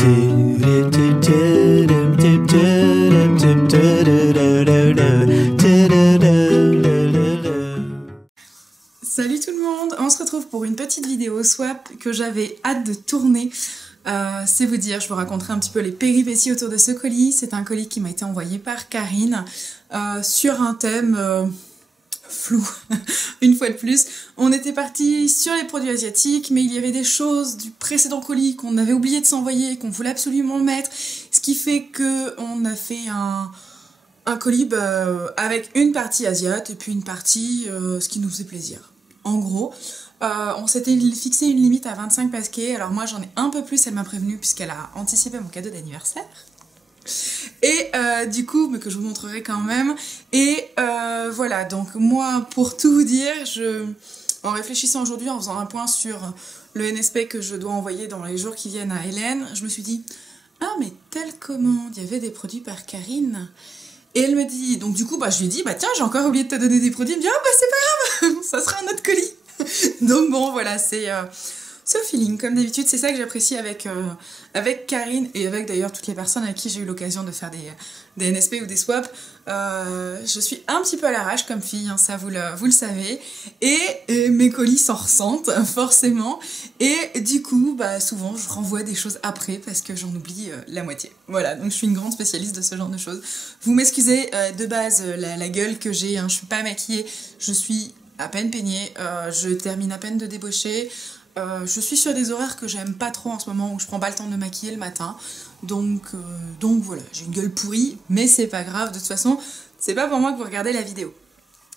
Salut tout le monde, on se retrouve pour une petite vidéo swap que j'avais hâte de tourner. C'est vous dire, je vous raconterai un petit peu les péripéties autour de ce colis. C'est un colis qui m'a été envoyé par Karine sur un thème flou. Une fois de plus, on était parti sur les produits asiatiques, mais il y avait des choses du précédent colis qu'on avait oublié de s'envoyer, qu'on voulait absolument mettre, ce qui fait qu'on a fait un colis avec une partie asiate et puis une partie ce qui nous faisait plaisir. En gros, on s'était fixé une limite à 25 paquets, alors moi j'en ai un peu plus, elle m'a prévenue puisqu'elle a anticipé mon cadeau d'anniversaire. Et du coup, mais que je vous montrerai quand même. Et voilà, donc moi, pour tout vous dire, en réfléchissant aujourd'hui, en faisant un point sur le NSP que je dois envoyer dans les jours qui viennent à Hélène, je me suis dit, ah mais telle commande, il y avait des produits par Karine. Et elle me dit, donc du coup, je lui ai dit, tiens, j'ai encore oublié de te donner des produits. Elle me dit, c'est pas grave, ça sera un autre colis. Donc bon, voilà, c'est au feeling, comme d'habitude. C'est ça que j'apprécie avec Karine et avec d'ailleurs toutes les personnes avec qui j'ai eu l'occasion de faire des NSP ou des swaps. Je suis un petit peu à l'arrache comme fille, hein, ça vous le savez. Et mes colis s'en ressentent, forcément. Et du coup, souvent, je renvoie des choses après parce que j'en oublie la moitié. Voilà, donc je suis une grande spécialiste de ce genre de choses. Vous m'excusez, de base, la gueule que j'ai, hein, je suis pas maquillée, je suis à peine peignée, je termine à peine de débaucher. Je suis sur des horaires que j'aime pas trop en ce moment, où je prends pas le temps de me maquiller le matin. Donc voilà, j'ai une gueule pourrie, mais c'est pas grave, de toute façon, c'est pas pour moi que vous regardez la vidéo.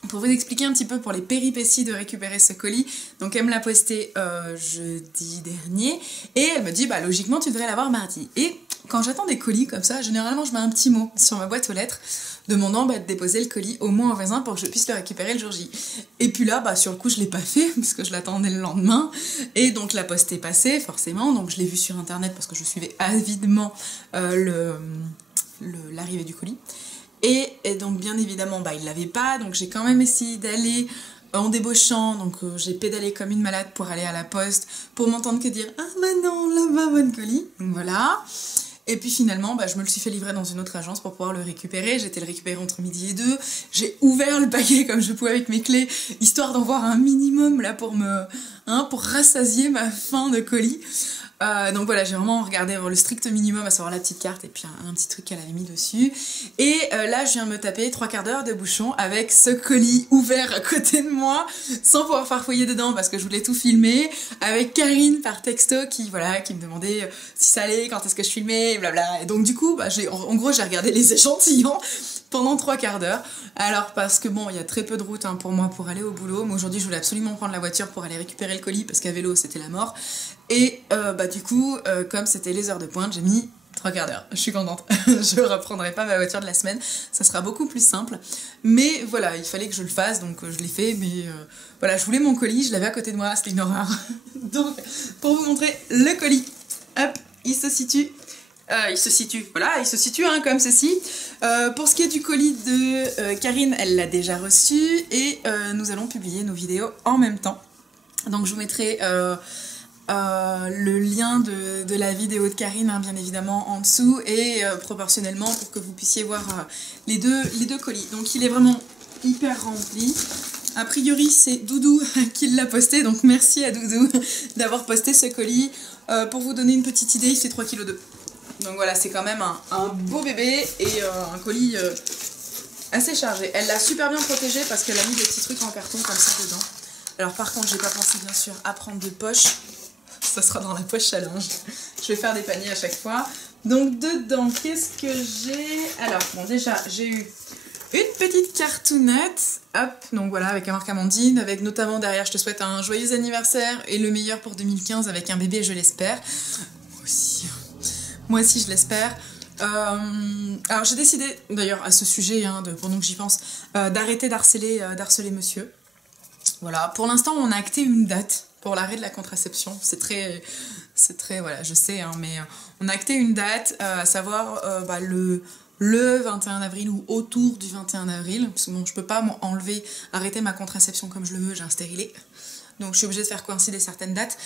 Pour vous expliquer un petit peu pour les péripéties de récupérer ce colis, donc elle me l'a posté jeudi dernier, et elle me dit, logiquement, tu devrais l'avoir mardi. Et quand j'attends des colis comme ça, généralement, je mets un petit mot sur ma boîte aux lettres, demandant de déposer le colis au moins au voisin pour que je puisse le récupérer le jour J. Et puis là, sur le coup, je l'ai pas fait, parce que je l'attendais le lendemain, et donc la poste est passée, forcément, donc je l'ai vu sur internet, parce que je suivais avidement l'arrivée du colis. Et donc bien évidemment, il l'avait pas, donc j'ai quand même essayé d'aller en débauchant, donc j'ai pédalé comme une malade pour aller à la poste, pour m'entendre que dire « Ah non, là-bas, bon colis !» Donc voilà. Et puis finalement, je me le suis fait livrer dans une autre agence pour pouvoir le récupérer. J'ai été le récupérer entre midi et 2. J'ai ouvert le paquet comme je pouvais avec mes clés, histoire d'en voir un minimum là pour pour rassasier ma faim de colis. Donc voilà, j'ai vraiment regardé le strict minimum, à savoir la petite carte et puis un petit truc qu'elle avait mis dessus. Et là, je viens de me taper 3/4 d'heure de bouchon avec ce colis ouvert à côté de moi, sans pouvoir farfouiller dedans parce que je voulais tout filmer, avec Karine par texto qui me demandait si ça allait, quand est-ce que je filmais, blabla. Et donc du coup, en gros, j'ai regardé les échantillons pendant 3/4 d'heure. Alors parce que il y a très peu de route pour moi pour aller au boulot, mais aujourd'hui je voulais absolument prendre la voiture pour aller récupérer le colis parce qu'à vélo c'était la mort. Et du coup, comme c'était les heures de pointe, j'ai mis 3/4 d'heure. Je suis contente. Je reprendrai pas ma voiture de la semaine, ça sera beaucoup plus simple. Mais voilà, il fallait que je le fasse, donc je l'ai fait. Mais voilà, je voulais mon colis, je l'avais à côté de moi, c'était une horreur. Donc, pour vous montrer le colis, hop, il se situe comme ceci. Pour ce qui est du colis de Karine, elle l'a déjà reçu et nous allons publier nos vidéos en même temps. Donc je vous mettrai le lien de la vidéo de Karine, bien évidemment, en dessous et proportionnellement pour que vous puissiez voir les deux colis. Donc il est vraiment hyper rempli. A priori, c'est Doudou qui l'a posté, donc merci à Doudou d'avoir posté ce colis. Pour vous donner une petite idée, il fait 3,2 kg. Donc voilà, c'est quand même un beau bébé et un colis assez chargé. Elle l'a super bien protégé parce qu'elle a mis des petits trucs en carton comme ça dedans. Alors par contre, j'ai pas pensé bien sûr à prendre de poche. Ça sera dans la poche à linge. Je vais faire des paniers à chaque fois. Donc dedans, qu'est-ce que j'ai? Alors bon, déjà, j'ai eu une petite cartoonette. Hop, donc voilà, avec un marque Amandine, avec notamment derrière, je te souhaite un joyeux anniversaire et le meilleur pour 2015 avec un bébé, je l'espère. Moi aussi, je l'espère. Alors j'ai décidé, d'ailleurs à ce sujet, pendant que j'y pense, d'arrêter d'harceler monsieur. Voilà, pour l'instant on a acté une date pour l'arrêt de la contraception. C'est très, voilà, je sais, mais on a acté une date, à savoir le 21 avril ou autour du 21 avril. Parce que bon, je peux pas arrêter ma contraception comme je le veux, j'ai un stérilet. donc je suis obligée de faire coïncider certaines dates.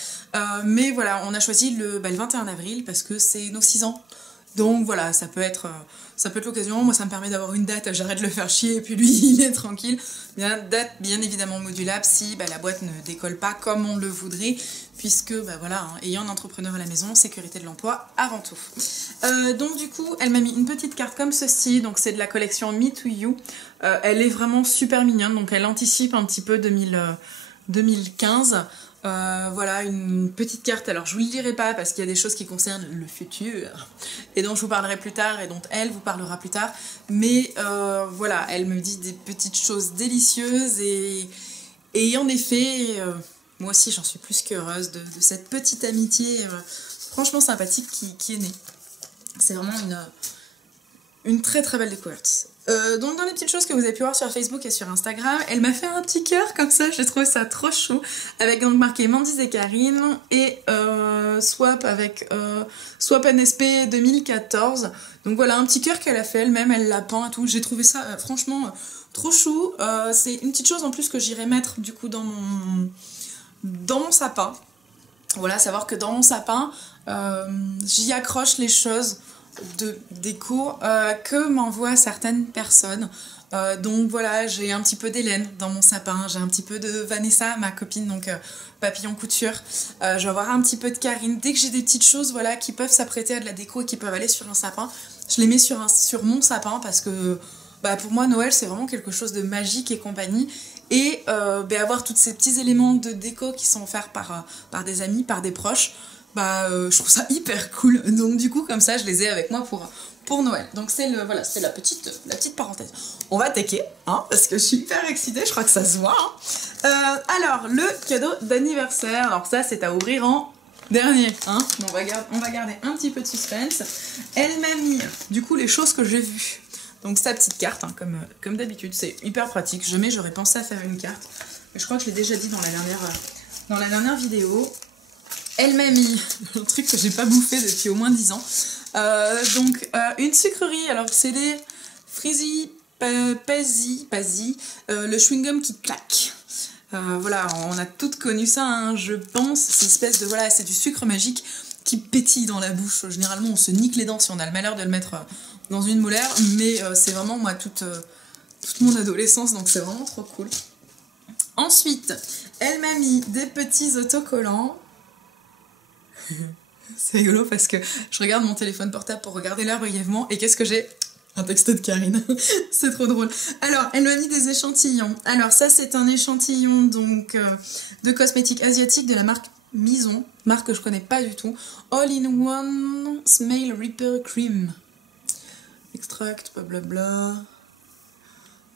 Mais voilà, on a choisi le 21 avril parce que c'est nos 6 ans. Donc voilà, ça peut être l'occasion. Moi, ça me permet d'avoir une date, j'arrête de le faire chier et puis lui, il est tranquille. Date bien évidemment modulable si la boîte ne décolle pas comme on le voudrait, puisque voilà, hein, ayant un entrepreneur à la maison, sécurité de l'emploi avant tout. Donc du coup, elle m'a mis une petite carte comme ceci, donc c'est de la collection Me to You. Elle est vraiment super mignonne, donc elle anticipe un petit peu 2015. Voilà, une petite carte. Alors je vous le dirai pas parce qu'il y a des choses qui concernent le futur et dont je vous parlerai plus tard et dont elle vous parlera plus tard, mais voilà, elle me dit des petites choses délicieuses et en effet moi aussi j'en suis plus qu'heureuse de cette petite amitié franchement sympathique qui est née. C'est vraiment une très très belle découverte. Donc dans les petites choses que vous avez pu voir sur Facebook et sur Instagram, elle m'a fait un petit cœur comme ça, j'ai trouvé ça trop chou, avec donc marqué Mandis et Karine et Swap avec Swap NSP 2014. Donc voilà, un petit cœur qu'elle a fait elle-même, elle l'a peint et tout, j'ai trouvé ça franchement trop chou. C'est une petite chose en plus que j'irai mettre du coup dans mon sapin. Voilà, savoir que dans mon sapin, j'y accroche les choses de déco que m'envoient certaines personnes. Donc voilà, j'ai un petit peu d'Hélène dans mon sapin, j'ai un petit peu de Vanessa, ma copine, donc papillon couture. Je vais avoir un petit peu de Karine. Dès que j'ai des petites choses voilà, qui peuvent s'apprêter à de la déco et qui peuvent aller sur un sapin, je les mets sur mon sapin parce que pour moi Noël c'est vraiment quelque chose de magique et compagnie. Et avoir tous ces petits éléments de déco qui sont offerts par des amis, par des proches, je trouve ça hyper cool. Donc du coup comme ça je les ai avec moi pour Noël. Donc c'est la petite parenthèse. On va attaquer hein, parce que je suis hyper excitée, je crois que ça se voit. Hein. Alors le cadeau d'anniversaire, alors ça c'est à ouvrir en dernier. Hein. On va garder un petit peu de suspense. Elle m'a mis du coup les choses que j'ai vues. Donc sa petite carte, hein, comme d'habitude, c'est hyper pratique. Jamais j'aurais pensé à faire une carte. Mais je crois que je l'ai déjà dit dans la dernière vidéo. Elle m'a mis un truc que j'ai pas bouffé depuis au moins 10 ans. Une sucrerie. Alors c'est des Frizzy Pazzi, le chewing-gum qui claque. Voilà, on a toutes connu ça, hein, je pense. C'est une espèce de c'est du sucre magique qui pétille dans la bouche. Généralement, on se nique les dents si on a le malheur de le mettre dans une molaire, mais c'est vraiment moi toute mon adolescence, donc c'est vraiment trop cool. Ensuite, elle m'a mis des petits autocollants. C'est rigolo parce que je regarde mon téléphone portable pour regarder l'heure brièvement et qu'est-ce que j'ai ? Un texto de Karine. C'est trop drôle. Alors, elle m'a mis des échantillons. Alors ça, c'est un échantillon donc de cosmétiques asiatiques de la marque Mison, marque que je connais pas du tout. All-in-one Smile Repair Cream. Extract, blablabla.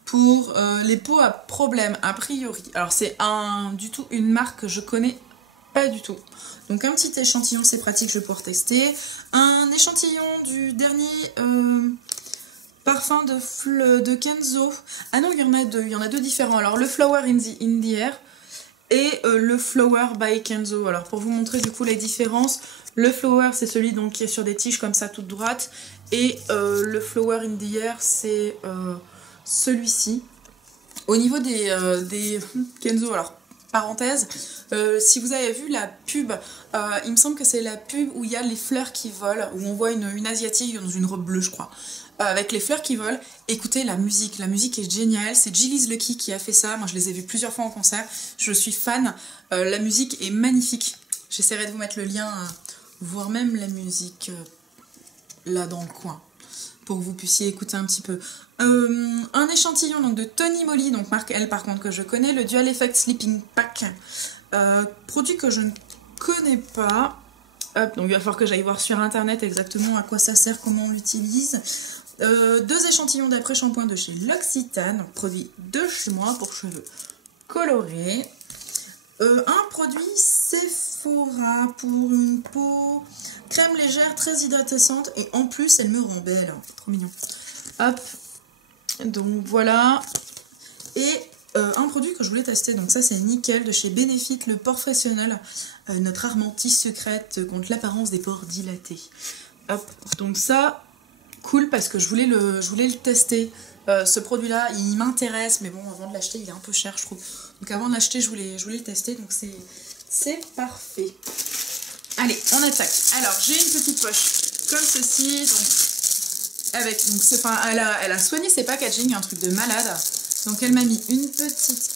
Pour les peaux à problème, a priori. Alors, c'est une marque que je connais pas du tout. Donc, un petit échantillon, c'est pratique, je vais pouvoir tester. Un échantillon du dernier parfum de Kenzo. Ah non, il y en a deux différents. Alors, le Flower in the Air et le Flower by Kenzo. Alors, pour vous montrer du coup les différences, le Flower, c'est celui donc, qui est sur des tiges comme ça, toutes droites. Et le Flower in the Air, c'est celui-ci. Au niveau des Kenzo, alors parenthèse, si vous avez vu la pub, il me semble que c'est la pub où il y a les fleurs qui volent, où on voit une asiatique dans une robe bleue, je crois, avec les fleurs qui volent. Écoutez la musique est géniale, c'est Gilly's Lucky qui a fait ça, moi je les ai vus plusieurs fois en concert, je suis fan, la musique est magnifique. J'essaierai de vous mettre le lien, voire même la musique là dans le coin, pour que vous puissiez écouter un petit peu. Un échantillon donc, de Tony Moly, donc marque L par contre que je connais, le Dual Effect Sleeping Pack, produit que je ne connais pas. Hop, donc il va falloir que j'aille voir sur internet exactement à quoi ça sert, comment on l'utilise. 2 échantillons d'après-shampoing de chez L'Occitane, donc produit de chez moi pour cheveux colorés. Un produit Sephora pour une peau crème légère, très hydratante et en plus elle me rend belle, trop mignon. Hop, donc voilà. Et un produit que je voulais tester, donc ça c'est Nickel de chez Benefit, le Professionnel, notre arme anti-secrète contre l'apparence des pores dilatés. Hop, donc ça cool parce que je voulais le tester. Ce produit-là, il m'intéresse, mais bon, avant de l'acheter, il est un peu cher, je trouve. Donc avant de l'acheter, je voulais le tester, donc c'est parfait. Allez, on attaque. Alors, j'ai une petite poche comme ceci, donc elle a soigné ses packaging, un truc de malade. Donc elle m'a mis une petite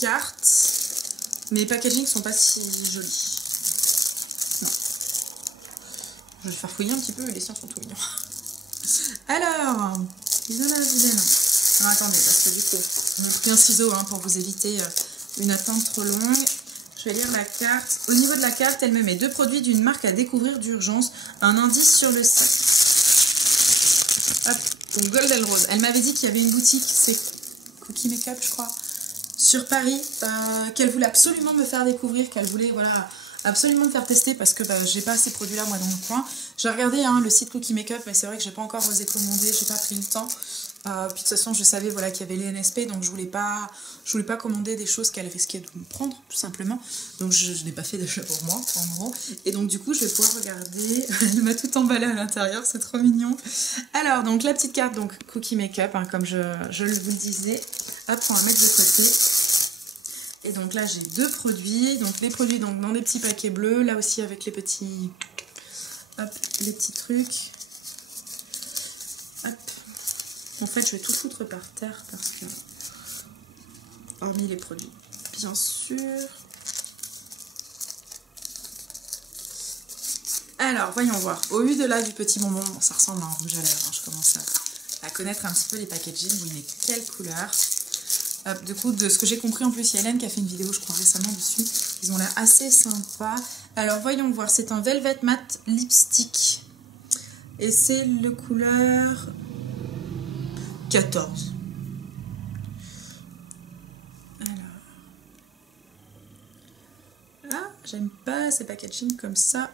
carte. Mes packaging sont pas si jolis. Non. Je vais faire fouiller un petit peu, les siens sont tout mignons. Alors, alors attendez, parce que du coup, j'ai pris un ciseau pour vous éviter une attente trop longue. Je vais lire la carte. Au niveau de la carte, elle me met 2 produits d'une marque à découvrir d'urgence. Un indice sur le site. Hop, donc Golden Rose. Elle m'avait dit qu'il y avait une boutique, c'est Cookie Makeup, je crois, sur Paris, qu'elle voulait absolument me faire découvrir, qu'elle voulait absolument me faire tester parce que j'ai pas ces produits-là moi dans mon coin. J'ai regardé le site Cookie Makeup, mais c'est vrai que j'ai pas encore osé commander, j'ai pas pris le temps. Puis de toute façon, je savais qu'il y avait les NSP, donc je voulais pas commander des choses qu'elle risquait de me prendre, tout simplement. Donc je n'ai pas fait d'achat pour moi, en gros. Et donc du coup, je vais pouvoir regarder. Elle m'a tout emballé à l'intérieur, c'est trop mignon. Alors, donc la petite carte, donc Cookie Makeup, comme je vous le disais. Hop, on va mettre de côté. Et donc là, j'ai 2 produits. Donc les produits dans des petits paquets bleus. Là aussi avec les petits... Hop, les petits trucs. Hop. En fait, je vais tout foutre par terre parce que... Hormis les produits, bien sûr. Alors, voyons voir. Au vu de là du petit bonbon, bon, ça ressemble à un rouge à lèvres. Je commence à connaître un petit peu les packaging. Où il met quelle couleur. Hop, du coup, de ce que j'ai compris, en plus, il y a Hélène qui a fait une vidéo, je crois, récemment dessus. Ils ont l'air assez sympas. Alors, voyons voir. C'est un Velvet Matte Lipstick. Et c'est le couleur 14. Alors. Ah, j'aime pas ces packaging comme ça.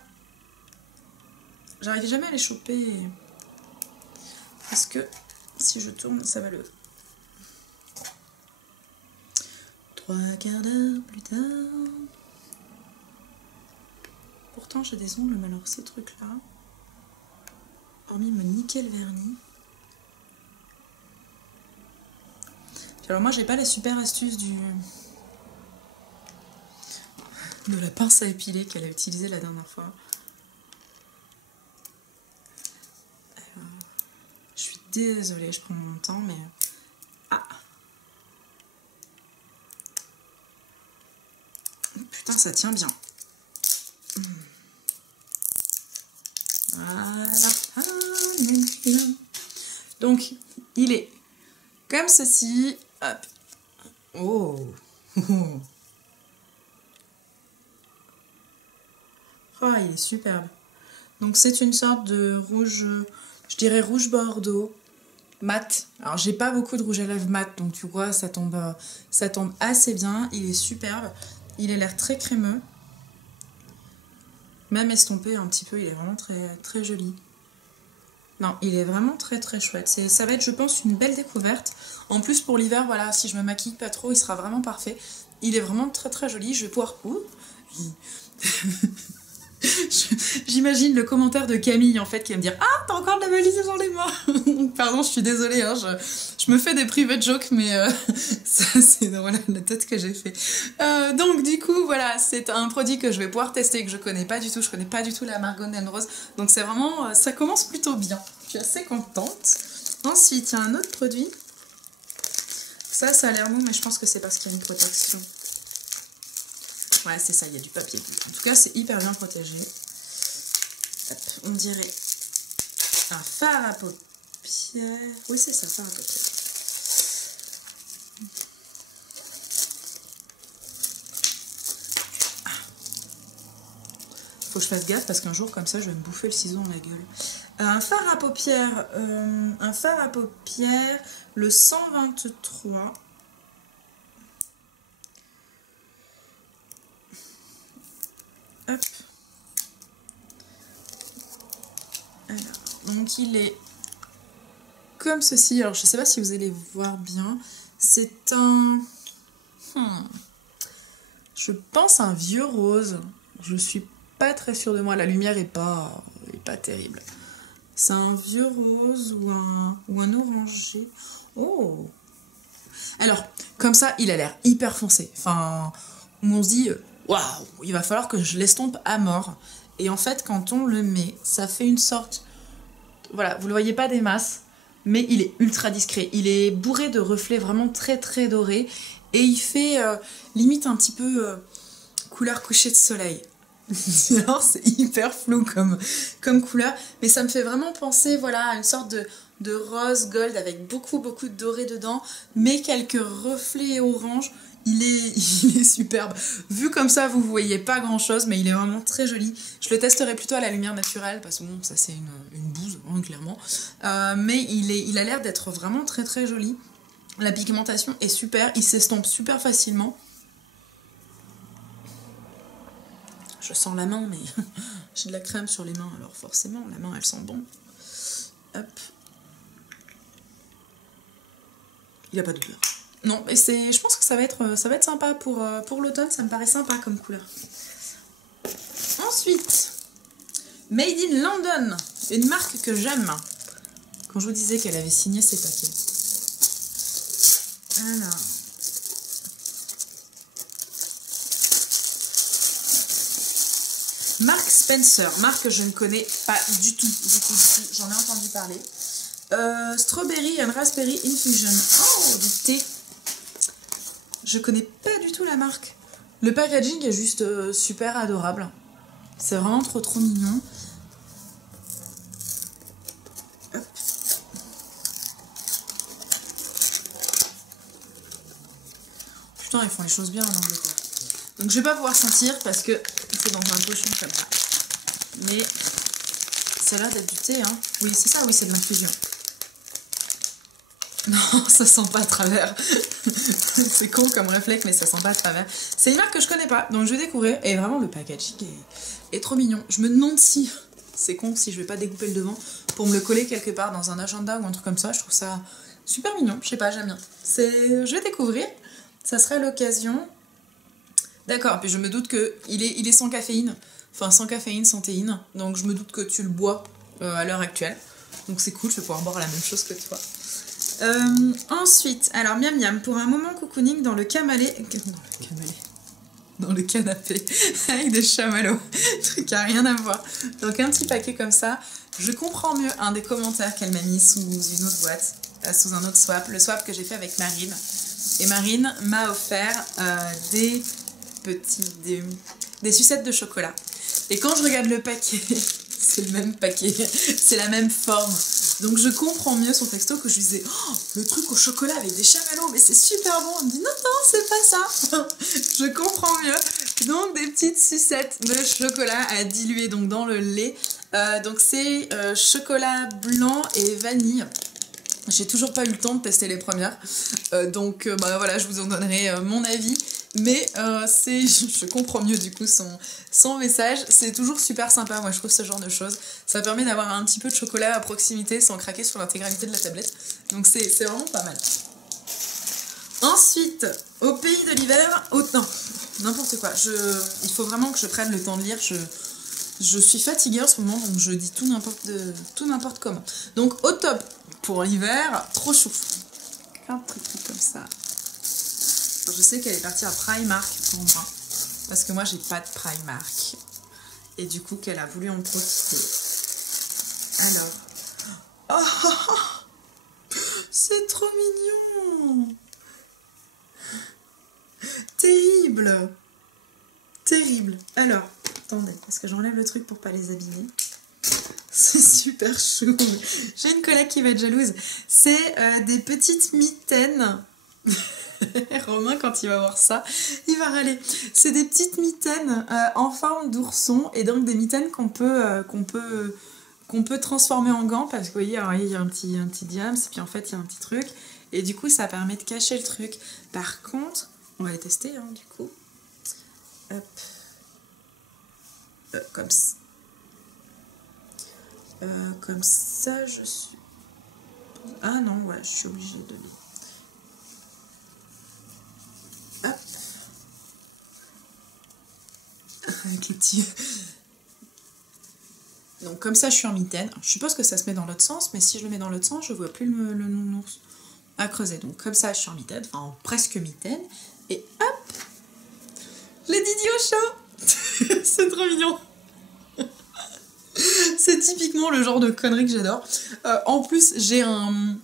J'arrive jamais à les choper. Parce que si je tourne, ça va le... 3 quarts d'heure plus tard. Pourtant, j'ai des ongles, mais alors ces trucs-là, hormis mon nickel vernis. Alors moi, j'ai pas la super astuce de la pince à épiler qu'elle a utilisée la dernière fois. Alors, je suis désolée, je prends mon temps, mais... Ah! Putain, ça tient bien. Voilà. Donc, il est comme ceci. Hop. Oh. Oh, il est superbe. Donc, c'est une sorte de rouge, je dirais rouge bordeaux, mat. Alors, j'ai pas beaucoup de rouge à lèvres mat, donc tu vois, ça tombe assez bien. Il est superbe. Il a l'air très crémeux. Même estompé un petit peu, il est vraiment très, très joli. Non, il est vraiment très très chouette. Ça va être, je pense, une belle découverte. En plus, pour l'hiver, voilà, si je me maquille pas trop, il sera vraiment parfait. Il est vraiment très très joli. Je vais pouvoir... J'imagine le commentaire de Camille, en fait, qui va me dire « Ah, t'as encore de la valise dans les mains !» Pardon, je suis désolée, je me fais des private jokes, mais ça, c'est voilà, la tête que j'ai fait. Donc, du coup, voilà, c'est un produit que je vais pouvoir tester, que je connais pas du tout. Je connais pas du tout la marque Golden Rose. Donc, c'est vraiment... ça commence plutôt bien. Je suis assez contente. Ensuite, il y a un autre produit. Ça a l'air mou, mais je pense que c'est parce qu'il y a une protection. Ouais, c'est ça, il y a du papier. En tout cas, c'est hyper bien protégé. Hop, on dirait un fard à paupières. Oui, c'est ça, fard à paupières. Faut que je fasse gaffe parce qu'un jour, comme ça, je vais me bouffer le ciseau dans la gueule. Un fard à paupières, le 123. Hop. Alors, donc il est comme ceci. Alors je sais pas si vous allez voir bien. C'est un... je pense un vieux rose. Je suis pas très sûre de moi. La lumière est pas terrible. C'est un vieux rose ou un orangé. Oh! Alors, comme ça, il a l'air hyper foncé. Enfin, on se dit, waouh, il va falloir que je l'estompe à mort. Et en fait, quand on le met, ça fait une sorte... Voilà, vous le voyez pas des masses, mais il est ultra discret. Il est bourré de reflets vraiment très très dorés. Et il fait limite un petit peu couleur coucher de soleil. Alors, c'est hyper flou comme couleur. Mais ça me fait vraiment penser voilà, à une sorte de rose gold avec beaucoup de doré dedans, mais quelques reflets orange. Il est superbe. Vu comme ça, vous voyez pas grand chose, mais il est vraiment très joli. Je le testerai plutôt à la lumière naturelle, parce que bon, ça c'est une bouse, hein, clairement. Mais il a l'air d'être vraiment très très joli. La pigmentation est super, il s'estompe super facilement. Je sens la main, mais j'ai de la crème sur les mains, alors forcément, la main elle sent bon. Hop. Il n'a pas d'odeur. Non, et je pense que ça va être sympa pour l'automne, ça me paraît sympa comme couleur. Ensuite, Made in London, une marque que j'aime. Quand je vous disais qu'elle avait signé ses paquets. Alors. Mark Spencer, marque que je ne connais pas du tout. J'en ai entendu parler. Strawberry and Raspberry Infusion. Oh, du thé. Je connais pas du tout la marque. Le packaging est juste super adorable. C'est vraiment trop mignon. Hop. Putain, ils font les choses bien en Angleterre. Donc je vais pas pouvoir sentir parce que c'est dans un pochon comme ça. Mais ça a l'air d'être du thé, hein. Oui, c'est ça, oui, c'est de l'infusion. Non, ça sent pas à travers. C'est con comme réflexe, mais ça sent pas à travers. C'est une marque que je connais pas, donc je vais découvrir. Et vraiment, le packaging est trop mignon. Je me demande si, c'est con, si je vais pas découper le devant pour me le coller quelque part dans un agenda ou un truc comme ça. Je trouve ça super mignon. Je sais pas, j'aime bien. Je vais découvrir. Ça sera l'occasion. D'accord, puis je me doute qu'il est sans caféine. Enfin, sans caféine, sans théine. Donc je me doute que tu le bois à l'heure actuelle. Donc c'est cool, je vais pouvoir boire la même chose que toi. Ensuite, alors miam miam, pour un moment cocooning dans le dans le canapé, avec des chamallows, truc à rien à voir. Donc un petit paquet comme ça. Je comprends mieux un des commentaires qu'elle m'a mis sous une autre boîte, sous un autre swap, le swap que j'ai fait avec Marine. Et Marine m'a offert des sucettes de chocolat. Et quand je regarde le paquet, c'est le même paquet, c'est la même forme. Donc je comprends mieux son texto que je lui disais oh, le truc au chocolat avec des chamallows, mais c'est super bon. Elle me dit non, c'est pas ça. Je comprends mieux. Donc des petites sucettes de chocolat à diluer donc, dans le lait. Donc c'est chocolat blanc et vanille. J'ai toujours pas eu le temps de tester les premières. Donc bah, voilà, je vous en donnerai mon avis. Mais je comprends mieux du coup son message. C'est toujours super sympa, moi je trouve ce genre de choses. Ça permet d'avoir un petit peu de chocolat à proximité sans craquer sur l'intégralité de la tablette. Donc c'est vraiment pas mal. Ensuite, au pays de l'hiver... Oh non, n'importe quoi. Il faut vraiment que je prenne le temps de lire. Je suis fatiguée en ce moment, donc je dis tout n'importe comment. Donc au top pour l'hiver, trop chou. Un truc comme ça. Je sais qu'elle est partie à Primark pour moi, parce que moi j'ai pas de Primark. Et du coup qu'elle a voulu en profiter. Alors. Oh, c'est trop mignon. Terrible. Terrible. Alors, attendez, parce que j'enlève le truc pour pas les abîmer. C'est super chou. J'ai une collègue qui va être jalouse. C'est des petites mitaines. Romain, quand il va voir ça, il va râler. C'est des petites mitaines en forme d'ourson, et donc des mitaines qu'on peut transformer en gants, parce que vous voyez, alors, il y a un petit diams, et puis en fait il y a un petit truc, et du coup ça permet de cacher le truc. Par contre, on va les tester hein, du coup. Hop. Comme ça. Comme ça, je suis... Ah non, ouais, je suis obligée de les... Hop. Avec les petits... Donc comme ça je suis en mitaine. Alors, je suppose que ça se met dans l'autre sens, mais si je le mets dans l'autre sens, je vois plus le nounours à creuser. Donc comme ça je suis en mitaine, enfin en presque mitaine. Et hop, les Didi au chat. C'est trop mignon. C'est typiquement le genre de connerie que j'adore. En plus j'ai un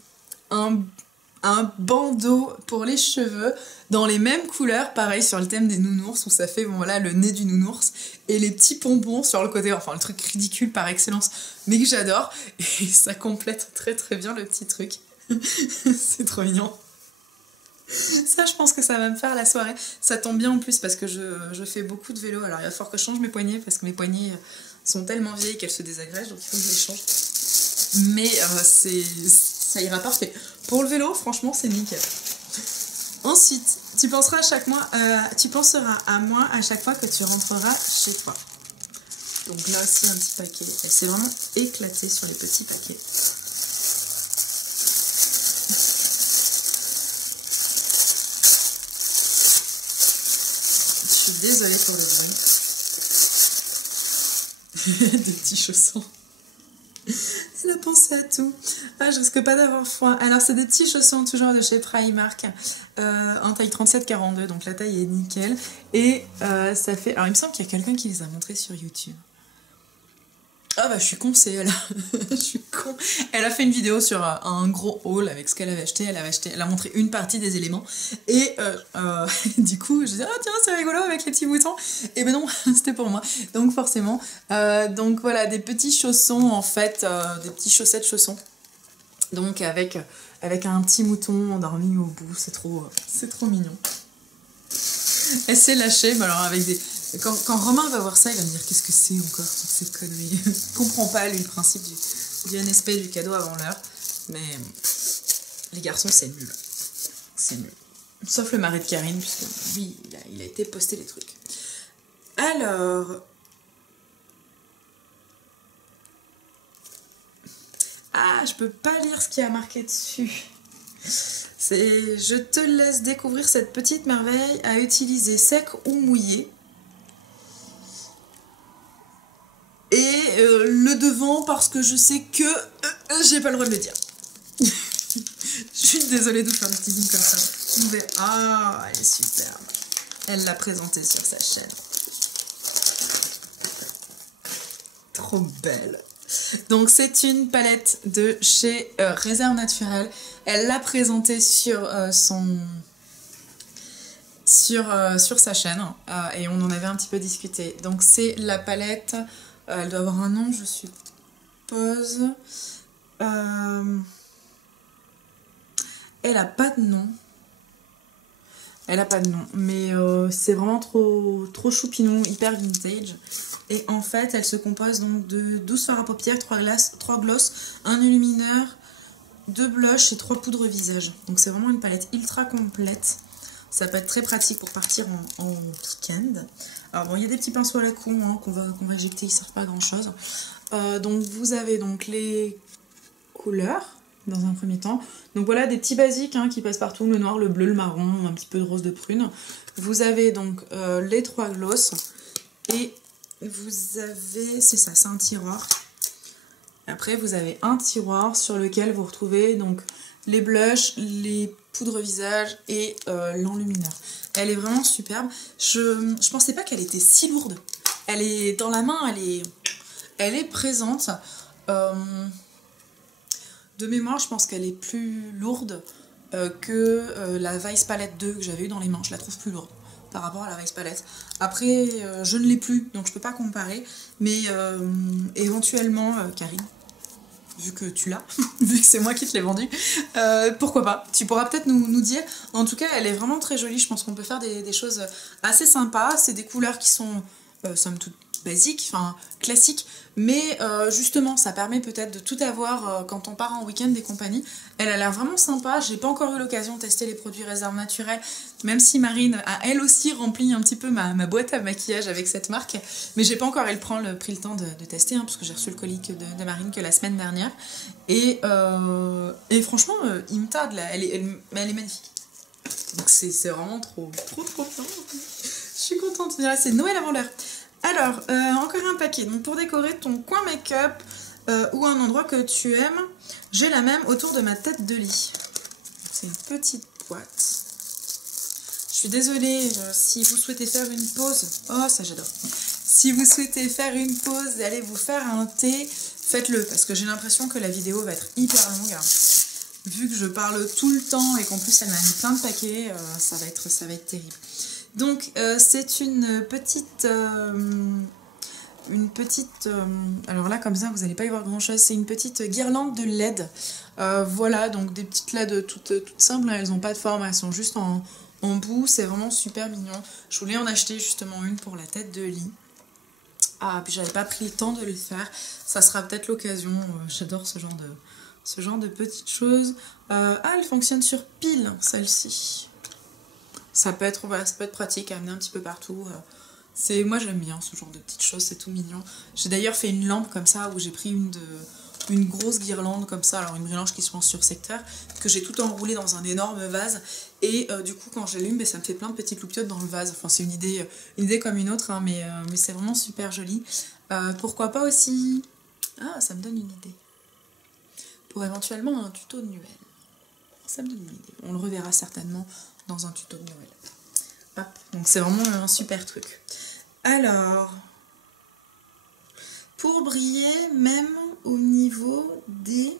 bandeau pour les cheveux dans les mêmes couleurs, pareil sur le thème des nounours, où ça fait bon, voilà, le nez du nounours et les petits pompons sur le côté, enfin le truc ridicule par excellence, mais que j'adore, et ça complète très très bien le petit truc. C'est trop mignon. Ça, je pense que ça va me faire la soirée. Ça tombe bien en plus parce que je fais beaucoup de vélo, alors il va falloir que je change mes poignets parce que mes poignets sont tellement vieilles qu'elles se désagrègent, donc il faut que je les change. Mais ça ira parfait. Pour le vélo, franchement, c'est nickel. Ensuite, tu penseras tu penseras à moi à chaque fois que tu rentreras chez toi. Donc là aussi, un petit paquet. Elle s'est vraiment éclatée sur les petits paquets. Je suis désolée pour le bruit. Des petits chaussons. Elle a pensé à tout. Ah, je risque pas d'avoir froid. Alors, c'est des petits chaussons toujours de chez Primark, en taille 37-42, donc la taille est nickel. Et ça fait... Alors, il me semble qu'il y a quelqu'un qui les a montrés sur YouTube. Ah bah, je suis con, c'est elle. Je suis con. Elle a fait une vidéo sur un gros haul avec ce qu'elle avait acheté. Elle a montré une partie des éléments. Et du coup, je dis, ah tiens, c'est rigolo avec les petits boutons. Et ben non, c'était pour moi. Donc forcément. Donc voilà, des petits chaussons en fait, des petits chaussettes chaussons. Donc avec un petit mouton endormi au bout. C'est trop mignon. Elle s'est lâchée, mais alors avec des... Quand Romain va voir ça, il va me dire qu'est-ce que c'est encore toutes ces conneries. Il comprend pas lui le principe du NSP du cadeau avant l'heure. Mais les garçons c'est nul. C'est nul. Sauf le mari de Karine, puisque lui il a été posté les trucs. Alors... Ah, je peux pas lire ce qu'il y a marqué dessus. C'est « Je te laisse découvrir cette petite merveille à utiliser sec ou mouillé. » Et le devant parce que je sais que j'ai pas le droit de le dire. Je suis désolée de faire le teasing comme ça. Mais, ah, elle est superbe. Elle l'a présentée sur sa chaîne. Trop belle. Donc c'est une palette de chez Réserve Naturelle. Elle l'a présentée sur sur sa chaîne et on en avait un petit peu discuté. Donc c'est la palette, elle doit avoir un nom je suppose. Elle a pas de nom. Elle a pas de nom, mais c'est vraiment trop choupinou, hyper vintage. Et en fait, elle se compose donc de 12 fards à paupières, 3 gloss, un illumineur, 2 blushs et 3 poudres visage. Donc c'est vraiment une palette ultra complète. Ça peut être très pratique pour partir en week-end. Alors bon, il y a des petits pinceaux à la con hein, qu'on va éjecter, ils ne servent pas à grand chose. Donc vous avez donc les couleurs dans un premier temps. Donc voilà des petits basiques hein, qui passent partout, le noir, le bleu, le marron, un petit peu de rose de prune. Vous avez donc les 3 gloss et vous avez, c'est ça, c'est un tiroir. Après vous avez un tiroir sur lequel vous retrouvez donc les blushs, les poudres visage et l'enlumineur. Elle est vraiment superbe. Je pensais pas qu'elle était si lourde. Elle est dans la main, elle est présente. De mémoire, je pense qu'elle est plus lourde que la Vice Palette 2 que j'avais eu dans les mains. Je la trouve plus lourde par rapport à la Vice Palette. Après, je ne l'ai plus, donc je peux pas comparer. Mais éventuellement, Karine, vu que tu l'as, vu que c'est moi qui te l'ai vendue, pourquoi pas. Tu pourras peut-être nous dire. En tout cas, elle est vraiment très jolie. Je pense qu'on peut faire des choses assez sympas. C'est des couleurs qui sont, somme toute, basiques, enfin classiques. Mais justement, ça permet peut-être de tout avoir quand on part en week-end des compagnies. Elle a l'air vraiment sympa. J'ai pas encore eu l'occasion de tester les produits Réserve Naturelle, même si Marine a elle aussi rempli un petit peu ma boîte à maquillage avec cette marque. Mais j'ai pas encore pris le temps de tester, hein, parce que j'ai reçu le colis de Marine que la semaine dernière. Et franchement, il me tarde là. Elle est magnifique. Donc c'est vraiment trop bien. Je suis contente. C'est Noël avant l'heure. Alors, encore un paquet. Donc pour décorer ton coin make-up ou un endroit que tu aimes, j'ai la même autour de ma tête de lit. C'est une petite boîte. Je suis désolée, si vous souhaitez faire une pause... Oh, ça j'adore. Si vous souhaitez faire une pause et aller vous faire un thé, faites-le. Parce que j'ai l'impression que la vidéo va être hyper longue. Vu que je parle tout le temps et qu'en plus elle m'a mis plein de paquets, ça va être terrible. Donc c'est une petite... alors là comme ça vous n'allez pas y voir grand chose, c'est une petite guirlande de LED. Voilà, donc des petites LED toutes simples, elles n'ont pas de forme, elles sont juste en bout, c'est vraiment super mignon. Je voulais en acheter justement une pour la tête de lit. Ah, puis j'avais pas pris le temps de le faire, ça sera peut-être l'occasion, j'adore ce genre de petites choses. Ah, elle fonctionne sur pile, celle-ci. Ça peut être pratique à amener un petit peu partout. Moi j'aime bien ce genre de petites choses, c'est tout mignon. J'ai d'ailleurs fait une lampe comme ça où j'ai pris une grosse guirlande comme ça, alors une mélange qui se pense sur secteur, que j'ai tout enroulé dans un énorme vase. Et du coup quand j'allume, ça me fait plein de petites loupiottes dans le vase. Enfin c'est une idée comme une autre, hein, mais c'est vraiment super joli. Pourquoi pas aussi... Ah, ça me donne une idée. Pour éventuellement un tuto de Noël. Ça me donne une idée. On le reverra certainement dans un tuto de Noël. Hop, donc c'est vraiment un super truc. Alors, pour briller même au niveau des...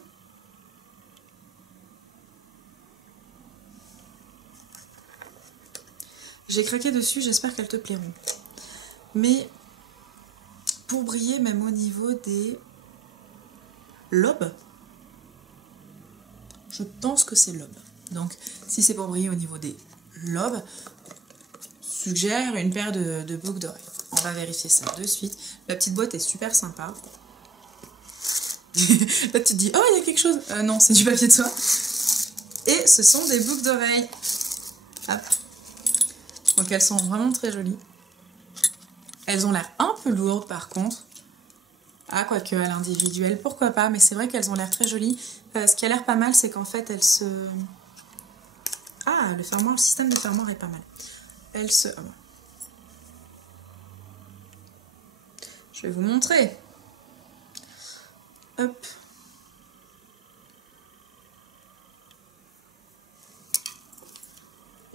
J'ai craqué dessus, j'espère qu'elles te plairont. Mais pour briller même au niveau des lobes, je pense que c'est lobe. Donc si c'est pour briller au niveau des lobes, suggère une paire de boucles d'oreilles. On va vérifier ça de suite. La petite boîte est super sympa. Là tu te dis, oh il y a quelque chose. Non, c'est du papier de soie. Et ce sont des boucles d'oreilles. Hop. Donc elles sont vraiment très jolies. Elles ont l'air un peu lourdes par contre. Ah, quoique à l'individuel, pourquoi pas. Mais c'est vrai qu'elles ont l'air très jolies. Ce qui a l'air pas mal, c'est qu'en fait elles se... Ah, le système de fermoir est pas mal. Elle se... Je vais vous montrer. Hop.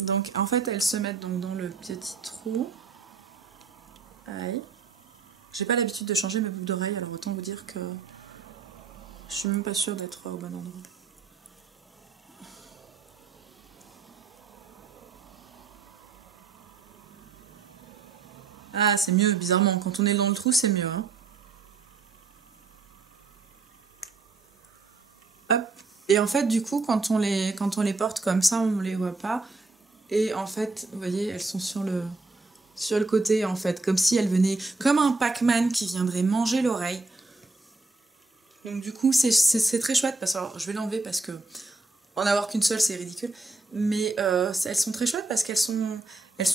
Donc en fait elles se mettent donc dans le petit trou. Aïe. J'ai pas l'habitude de changer mes boucles d'oreilles, alors autant vous dire que je suis même pas sûre d'être au bon endroit. Ah, c'est mieux, bizarrement. Quand on est dans le trou, c'est mieux. Hein. Hop. Et en fait, du coup, quand on les porte comme ça, on les voit pas. Et en fait, vous voyez, elles sont sur le côté, en fait. Comme si elles venaient... Comme un Pac-Man qui viendrait manger l'oreille. Donc du coup, c'est très chouette. Parce que, alors, je vais l'enlever parce que... En avoir qu'une seule, c'est ridicule. Mais elles sont très chouettes parce qu'elles sont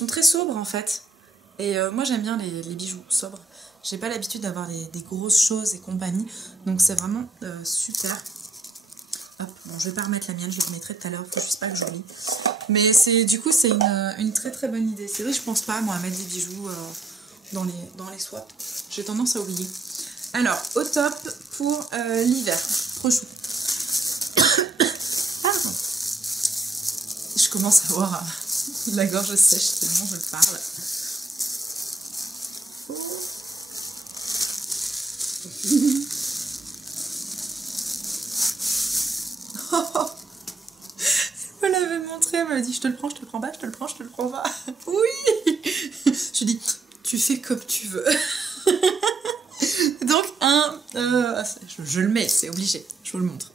très sobres, en fait. Et moi j'aime bien les bijoux sobres. J'ai pas l'habitude d'avoir des grosses choses et compagnie. Donc c'est vraiment super. Hop, bon, je vais pas remettre la mienne, je la remettrai tout à l'heure. Faut juste pas que j'oublie. Mais du coup c'est une très très bonne idée. C'est vrai que je pense pas moi à mettre des bijoux dans les swaps. J'ai tendance à oublier. Alors au top pour l'hiver. Trop chou. Pardon. Je commence à avoir la gorge sèche tellement je parle. Elle me l'avait montré, elle m'a dit je te le prends, je te le prends pas, je te le prends, je te le prends pas. Oui. Je lui dis tu fais comme tu veux. Donc je le mets, c'est obligé, je vous le montre.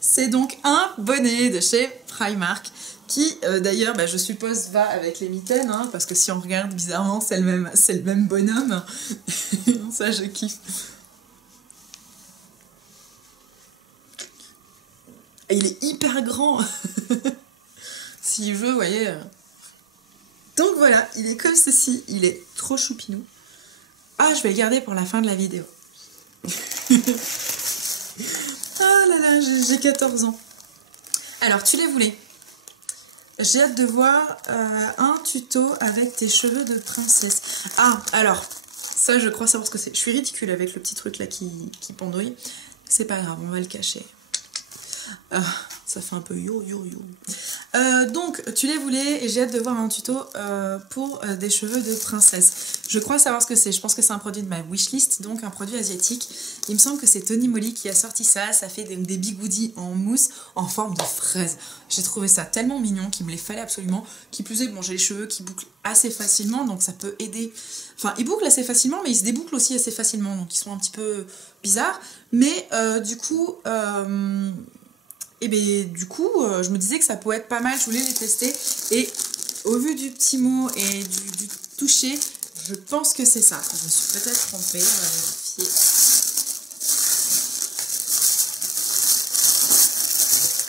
C'est donc un bonnet de chez Primark qui d'ailleurs je suppose va avec les mitaines hein, parce que si on regarde bizarrement c'est le même bonhomme. Ça je kiffe. Et il est hyper grand. S'il veut, vous voyez. Donc voilà, il est comme ceci. Il est trop choupinou. Ah, je vais le garder pour la fin de la vidéo. Ah là là, j'ai 14 ans. Alors, tu les voulais. J'ai hâte de voir un tuto avec tes cheveux de princesse. Ah, alors, Ça, je crois savoir ce que c'est. Je suis ridicule avec le petit truc là qui pendouille. C'est pas grave, on va le cacher. Ça fait un peu yo yo yo. Donc tu les voulais et j'ai hâte de voir un tuto pour des cheveux de princesse. Je crois savoir ce que c'est. Je pense que c'est un produit de ma wishlist, donc un produit asiatique. Il me semble que c'est Tony Moly qui a sorti ça. Ça fait des bigoudis en mousse en forme de fraise. J'ai trouvé ça tellement mignon qu'il me les fallait absolument. Qui plus est, bon, j'ai les cheveux qui bouclent assez facilement, donc ça peut aider. Enfin, ils bouclent assez facilement, mais ils se débouclent aussi assez facilement, donc ils sont un petit peu bizarres. Mais du coup... Et bien du coup, je me disais que ça pouvait être pas mal, je voulais les tester. Et au vu du petit mot et du toucher, je pense que c'est ça. Je me suis peut-être trompée, on va vérifier.